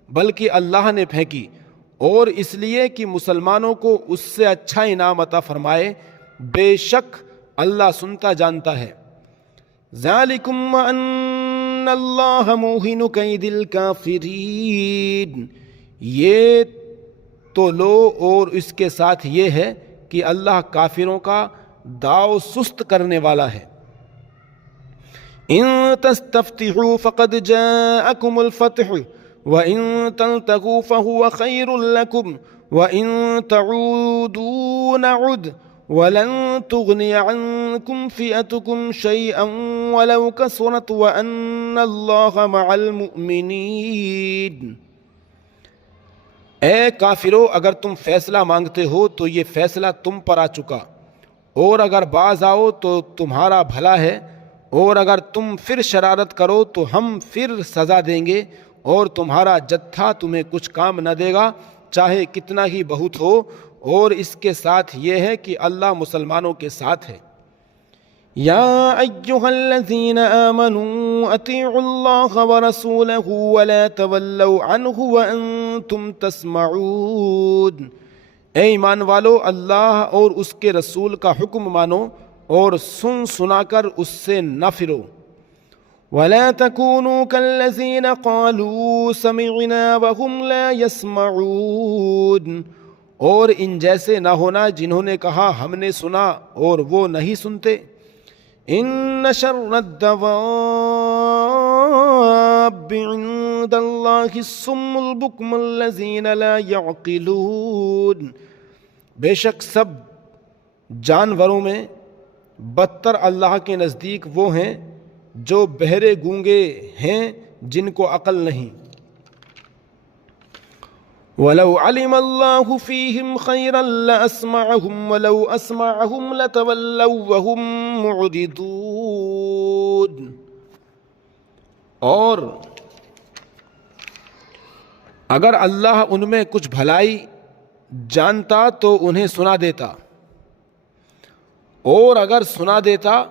بلکہ اللہ نے پھینکی، اور اس لیے کہ مسلمانوں کو اس سے اچھا انعام عطا فرمائے، بے شک اللہ سنتا جانتا ہے۔ ذالکم وَأَنَّ اللَّهَ مُوهِنُ كَيْدِ الْكَافِرِينَ، یہ تو لو اور اس کے ساتھ یہ ہے کہ اللہ کافروں کا داؤ سست کرنے والا ہے۔ ان تستفتحوا فقد جاءكم الفتح وان تنتهوا فهو خير لكم وان تعودوا نعد وَلَن تُغْنِيَ عَنْكُمْ فِئَتُكُمْ شَيْئًا وَلَوْ كَثُرَتْ وَأَنَّ اللَّهَ مَعَ الْمُؤْمِنِينَ۔ اے کافرو اگر تم فیصلہ مانگتے ہو تو یہ فیصلہ تم پر آ چکا، اور اگر باز آؤ تو تمہارا بھلا ہے، اور اگر تم پھر شرارت کرو تو ہم پھر سزا دیں گے، اور تمہارا جتھا تمہیں کچھ کام نہ دے گا چاہے کتنا ہی بہت ہو، اور اس کے ساتھ یہ ہے کہ اللہ مسلمانوں کے ساتھ ہے۔ یا ایہا الذین آمنوا اطیعوا اللہ ورسولہ ولا تولوا عنہ وانتم تسمعون، اے ایمان والو اللہ اور اس کے رسول کا حکم مانو اور سن سنا کر اس سے نہ پھرو۔ ولا تکونوا کالذین قالوا سمعنا وهم لا يسمعون، اور ان جیسے نہ ہونا جنہوں نے کہا ہم نے سنا اور وہ نہیں سنتے۔ ان شر الدواب عند اللہ الصم البکم الذین لا يعقلون، بے شک سب جانوروں میں بدتر اللہ کے نزدیک وہ ہیں جو بہرے گونگے ہیں جن کو عقل نہیں۔ وَلَوْ عَلِمَ اللَّهُ فِيهِمْ خَيْرًا لَأَسْمَعَهُمْ وَلَوْ أَسْمَعَهُمْ لَتَوَلَّوْا وَهُمْ مُعْرِضُونَ، اور اگر اللہ ان میں کچھ بھلائی جانتا تو انہیں سنا دیتا، اور اگر سنا دیتا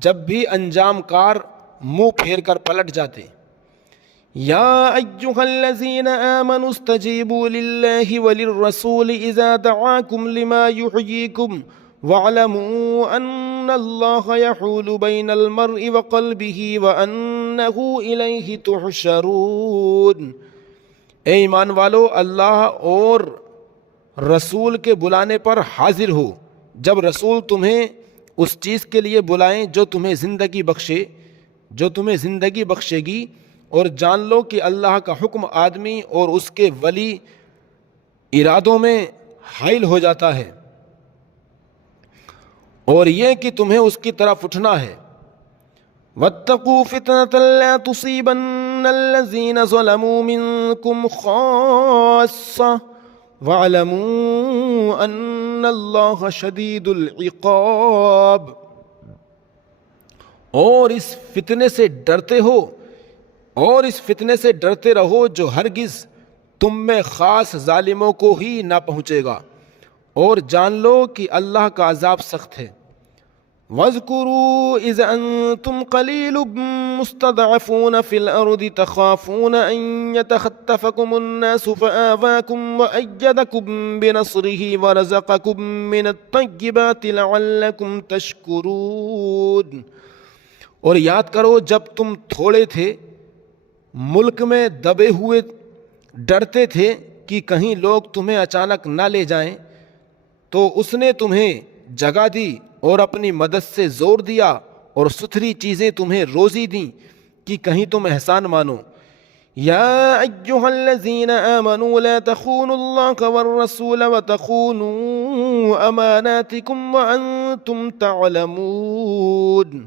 جب بھی انجام کار منہ پھیر کر پلٹ جاتے۔ یا ایھا الذین آمنوا استجیبوا للہ وللرسول اذا دعاکم لما یحییکم واعلموا ان اللہ یحول بین المرء وقلبہ وانہ الیہ تحشرون۔ اے ایمان والو، اللہ اور رسول کے بلانے پر حاضر ہو جب رسول تمہیں اس چیز کے لیے بلائیں جو تمہیں زندگی بخشے گی، اور جان لو کہ اللہ کا حکم آدمی اور اس کے ولی ارادوں میں حائل ہو جاتا ہے، اور یہ کہ تمہیں اس کی طرف اٹھنا ہے۔ واتقوا فتنة لا تصيبن الذين ظلموا منكم خاصة واعلموا ان اللہ شدید العقاب۔ اور اس فتنے سے ڈرتے رہو جو ہرگز تم میں خاص ظالموں کو ہی نہ پہنچے گا، اور جان لو کہ اللہ کا عذاب سخت ہے۔ وَاذْكُرُوا إِذْ أَنْتُمْ قَلِيلٌ مُسْتَضْعَفُونَ فِي الْأَرْضِ تَخَافُونَ أَنْ يَتَخَطَّفَكُمُ النَّاسُ فَآوَاكُمْ وَأَيَّدَكُمْ بِنَصْرِهِ وَرَزَقَكُمْ مِنَ الطَّيِّبَاتِ لَعَلَّكُمْ تَشْكُرُونَ۔ اور یاد کرو جب تم تھوڑے تھے، ملک میں دبے ہوئے، ڈرتے تھے کہ کہیں لوگ تمہیں اچانک نہ لے جائیں، تو اس نے تمہیں جگہ دی اور اپنی مدد سے زور دیا اور ستھری چیزیں تمہیں روزی دیں کہ کہیں تم احسان مانو۔ یا ایھا الذین آمنوا لا تخونوا اللہ والرسول وتخونوا اماناتکم وانتم تعلمون۔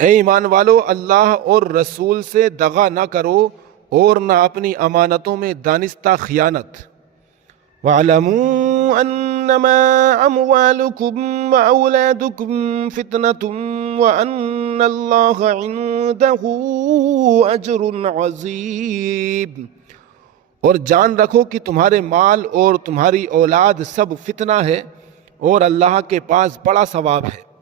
اے ایمان والو، اللہ اور رسول سے دغا نہ کرو اور نہ اپنی امانتوں میں دانستہ خیانت۔ وَاعْلَمُوا أَنَّمَا أَمْوَالُكُمْ وَأَوْلَادُكُمْ فِتْنَةٌ وَأَنَّ اللَّهَ عِندَهُ أَجْرٌ عَظِيمٌ۔ اور جان رکھو کہ تمہارے مال اور تمہاری اولاد سب فتنہ ہے، اور اللہ کے پاس بڑا ثواب ہے۔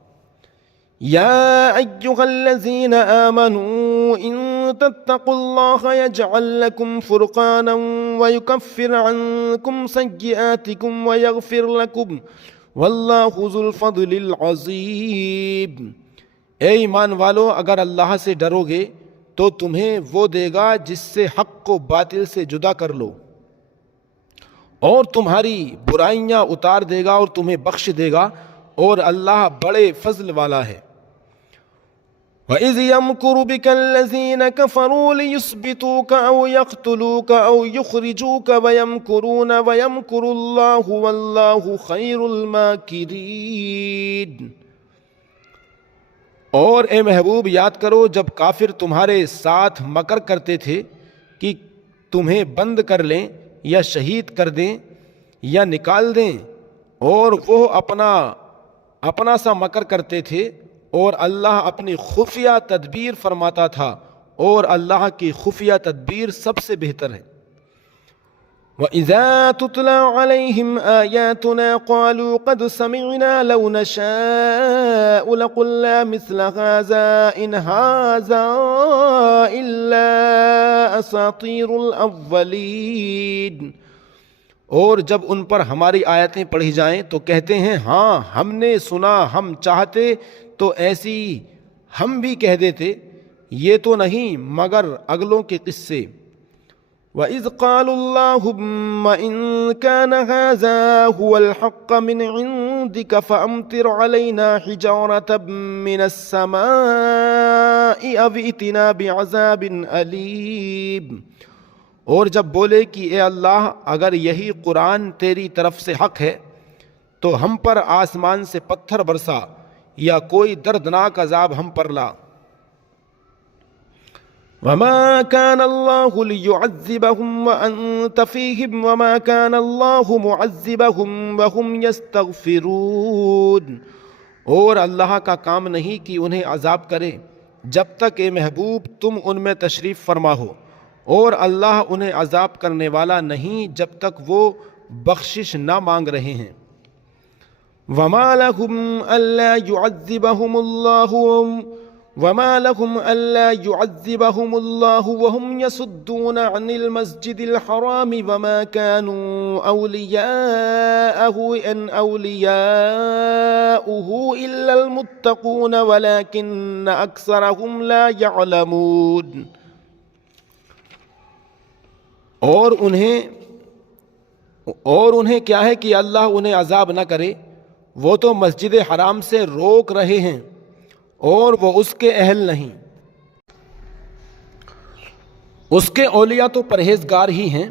یا ایھا الذین آمنوا ان تتقوا اللہ یجعل لکم فرقانا ویکفر عنکم سیئاتکم ویغفر لکم واللہ ذو الفضل العظیم۔ اے ایمان والو، اگر اللہ سے ڈرو گے تو تمہیں وہ دے گا جس سے حق کو باطل سے جدا کر لو، اور تمہاری برائیاں اتار دے گا اور تمہیں بخش دے گا، اور اللہ بڑے فضل والا ہے۔ وَإِذْ يَمْكُرُ بِكَ الَّذِينَ كَفَرُوا لِيُثْبِتُوكَ أَوْ يَقْتُلُوكَ أَوْ يُخْرِجُوكَ وَيَمْكُرُونَ وَيَمْكُرُ اللَّهُ وَاللَّهُ خَيْرُ الْمَاكِرِينَ۔ اور اے محبوب، یاد کرو جب کافر تمہارے ساتھ مکر کرتے تھے کہ تمہیں بند کر لیں یا شہید کر دیں یا نکال دیں، اور وہ اپنا سا مکر کرتے تھے، اور اللہ اپنی خفیہ تدبیر فرماتا تھا، اور اللہ کی خفیہ تدبیر سب سے بہتر ہے۔ وَإِذَا تُتْلَى عَلَيْهِمْ آيَاتُنَا قَالُوا قَدْ سَمِعْنَا لَوْ نَشَاءُ لَقُلْنَا مِثْلَ هَذَا إِنْ هَذَا إِلَّا أَسَاطِيرُ الْأَوَّلِينَ۔ اور جب ان پر ہماری آیتیں پڑھی جائیں تو کہتے ہیں، ہاں ہم نے سنا، ہم چاہتے تو ایسی ہم بھی کہہ دیتے، یہ تو نہیں مگر اگلوں کے قصے۔ وَإِذْ قَالُوا اللَّهُمَّ إِن كَانَ هَذَا هُوَ الْحَقَّ مِنْ عِندِكَ فَأَمْطِرْ عَلَيْنَا حِجَارَةً مِّنَ السَّمَاءِ أَوْ ائْتِنَا بِعَذَابٍ أَلِيمٍ۔ اور جب بولے کہ اے اللہ، اگر یہی قرآن تیری طرف سے حق ہے تو ہم پر آسمان سے پتھر برسا یا کوئی دردناک عذاب ہم پر لا۔ وَمَا كَانَ اللَّهُ لِيُعَذِّبَهُمْ وَأَنْتَ فِيهِمْ وَمَا كَانَ اللَّهُ مُعَذِّبَهُمْ وَهُمْ يَسْتَغْفِرُونَ۔ اور اللہ کا کام نہیں کہ انہیں عذاب کرے جب تک اے محبوب تم ان میں تشریف فرما ہو، اور اللہ انہیں عذاب کرنے والا نہیں جب تک وہ بخشش نہ مانگ رہے ہیں۔ وما لهم ألا يعذبهم الله وهم يصدون عن المسجد الحرام وما كانوا أولياءه إن أولياؤه إلا المتقون ولكن أكثرهم لا يعلمون. اور انہیں کیا ہے کہ اللہ انہیں عذاب نہ کرے، وہ تو مسجد حرام سے روک رہے ہیں اور وہ اس کے اہل نہیں. اس کے اولیاء تو پرہیزگار ہی ہیں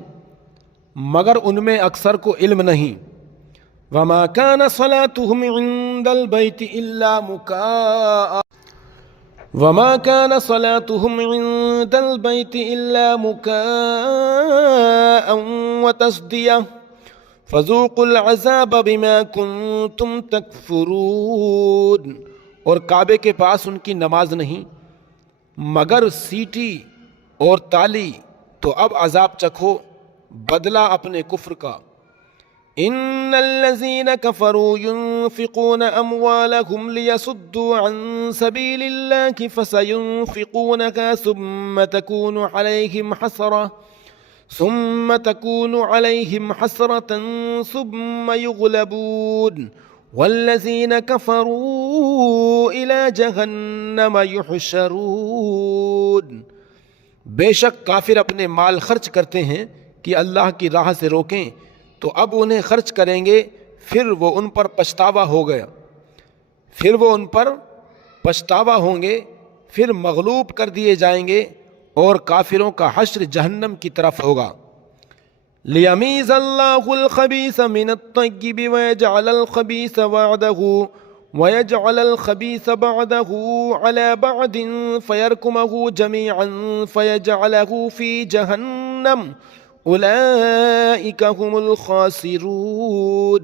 مگر ان میں اکثر کو علم نہیں. وما كان صلاتهم عند البيت إلا مكاء وتصدية فذوقوا العذاب بما كنتم تكفرون. اور کعبے کے پاس ان کی نماز نہیں مگر سیٹی اور تالی، تو اب عذاب چکھو بدلہ اپنے کفر کا. ان الذين كفروا ينفقون اموالهم ليصدوا عن سبيل الله فسينفقونها ثم تكون عليهم حسرة ثم يغلبون والذين كفروا الى جهنم يحشرون. بے شک کافر اپنے مال خرچ کرتے ہیں کہ اللہ کی راہ سے روکیں، تو اب انہیں خرچ کریں گے، پھر وہ ان پر پچھتاوا ہوں گے، پھر مغلوب کر دیے جائیں گے اور کافروں کا حشر جہنم کی طرف ہوگا. لِيَمِيزَ اللَّهُ الْخَبِيثَ مِنَ الطَّيِّبِ وَيَجْعَلَ الْخَبِيثَ بَعْدَهُ عَلَى بَعْدٍ فَيَرْكُمَهُ جَمِيعًا فَيَجْعَلَهُ فِي جَهَنَّمَ اولئک هم الخاسرون.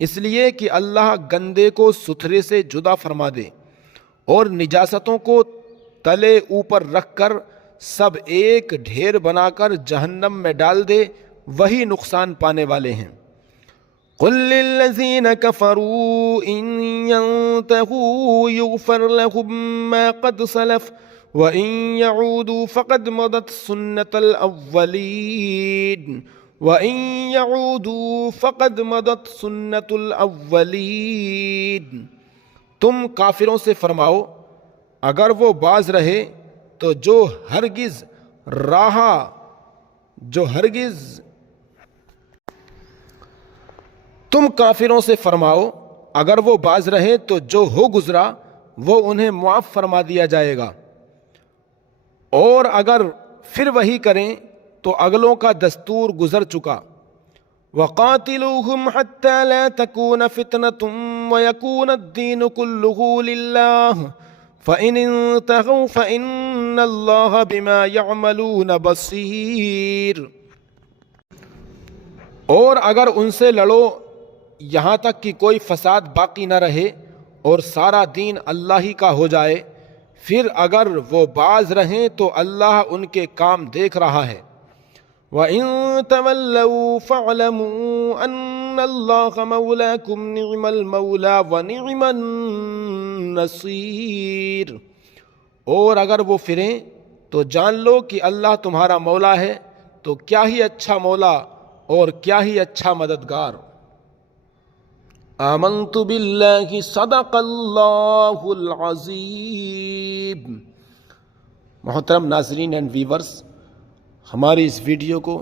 اس لیے کہ اللہ گندے کو ستھرے سے جدا فرما دے اور نجاستوں کو تلے اوپر رکھ کر سب ایک ڈھیر بنا کر جہنم میں ڈال دے، وہی نقصان پانے والے ہیں. قل للذین کفروا ان ينتهوا يغفر لهم ما قد سلف وَإِن يَعُودُوا فَقَدْ مَضَتْ سُنَّةُ الْأَوَّلِينَ. تم کافروں سے فرماؤ اگر وہ باز رہے تو جو ہرگز ہو گزرا وہ انہیں معاف فرما دیا جائے گا، اور اگر پھر وہی کریں تو اگلوں کا دستور گزر چکا. وَقَاتِلُوهُمْ حَتَّى لَا تَكُونَ فِتْنَةٌ وَيَكُونَ الدِّينُ كُلُّهُ لِلَّهِ فَإِنِ انْتَهَوْا فَإِنَّ اللَّهَ بِمَا يَعْمَلُونَ بَصِيرٌ. اور اگر ان سے لڑو یہاں تک کہ کوئی فساد باقی نہ رہے اور سارا دین اللہ ہی کا ہو جائے، پھر اگر وہ باز رہیں تو اللہ ان کے کام دیکھ رہا ہے. وَإِن تَوَلَّوْا فَاعْلَمُوا أَنَّ اللَّهَ مَوْلَاكُمْ نِعْمَ الْمَوْلَى وَنِعْمَ النَّصِيرُ. اور اگر وہ پھریں تو جان لو کہ اللہ تمہارا مولا ہے، تو کیا ہی اچھا مولا اور کیا ہی اچھا مددگار. آمنت باللہ صدق اللہ العظیم. محترم ناظرین اینڈ ویورز، ہماری اس ویڈیو کو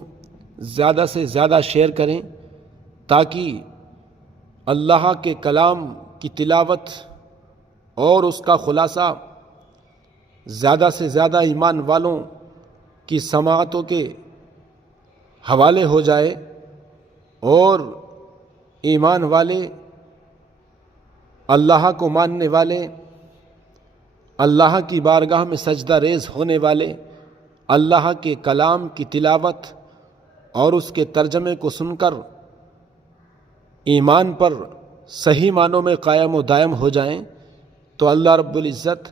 زیادہ سے زیادہ شیئر کریں تاکہ اللہ کے کلام کی تلاوت اور اس کا خلاصہ زیادہ سے زیادہ ایمان والوں کی سماعتوں کے حوالے ہو جائے اور ایمان والے، اللہ کو ماننے والے، اللہ کی بارگاہ میں سجدہ ریز ہونے والے اللہ کے کلام کی تلاوت اور اس کے ترجمے کو سن کر ایمان پر صحیح معنوں میں قائم و دائم ہو جائیں. تو اللہ رب العزت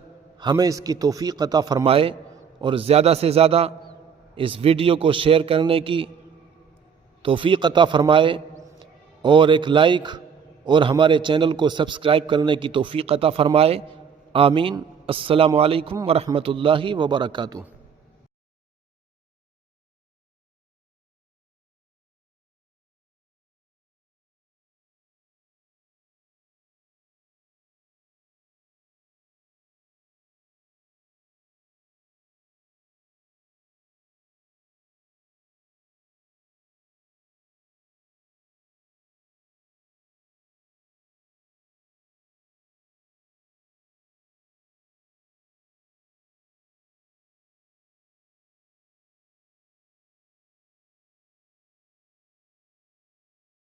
ہمیں اس کی توفیق عطا فرمائے اور زیادہ سے زیادہ اس ویڈیو کو شیئر کرنے کی توفیق عطا فرمائے اور ایک لائک اور ہمارے چینل کو سبسکرائب کرنے کی توفیق عطا فرمائے. آمین. السلام علیکم ورحمۃ اللہ وبرکاتہ.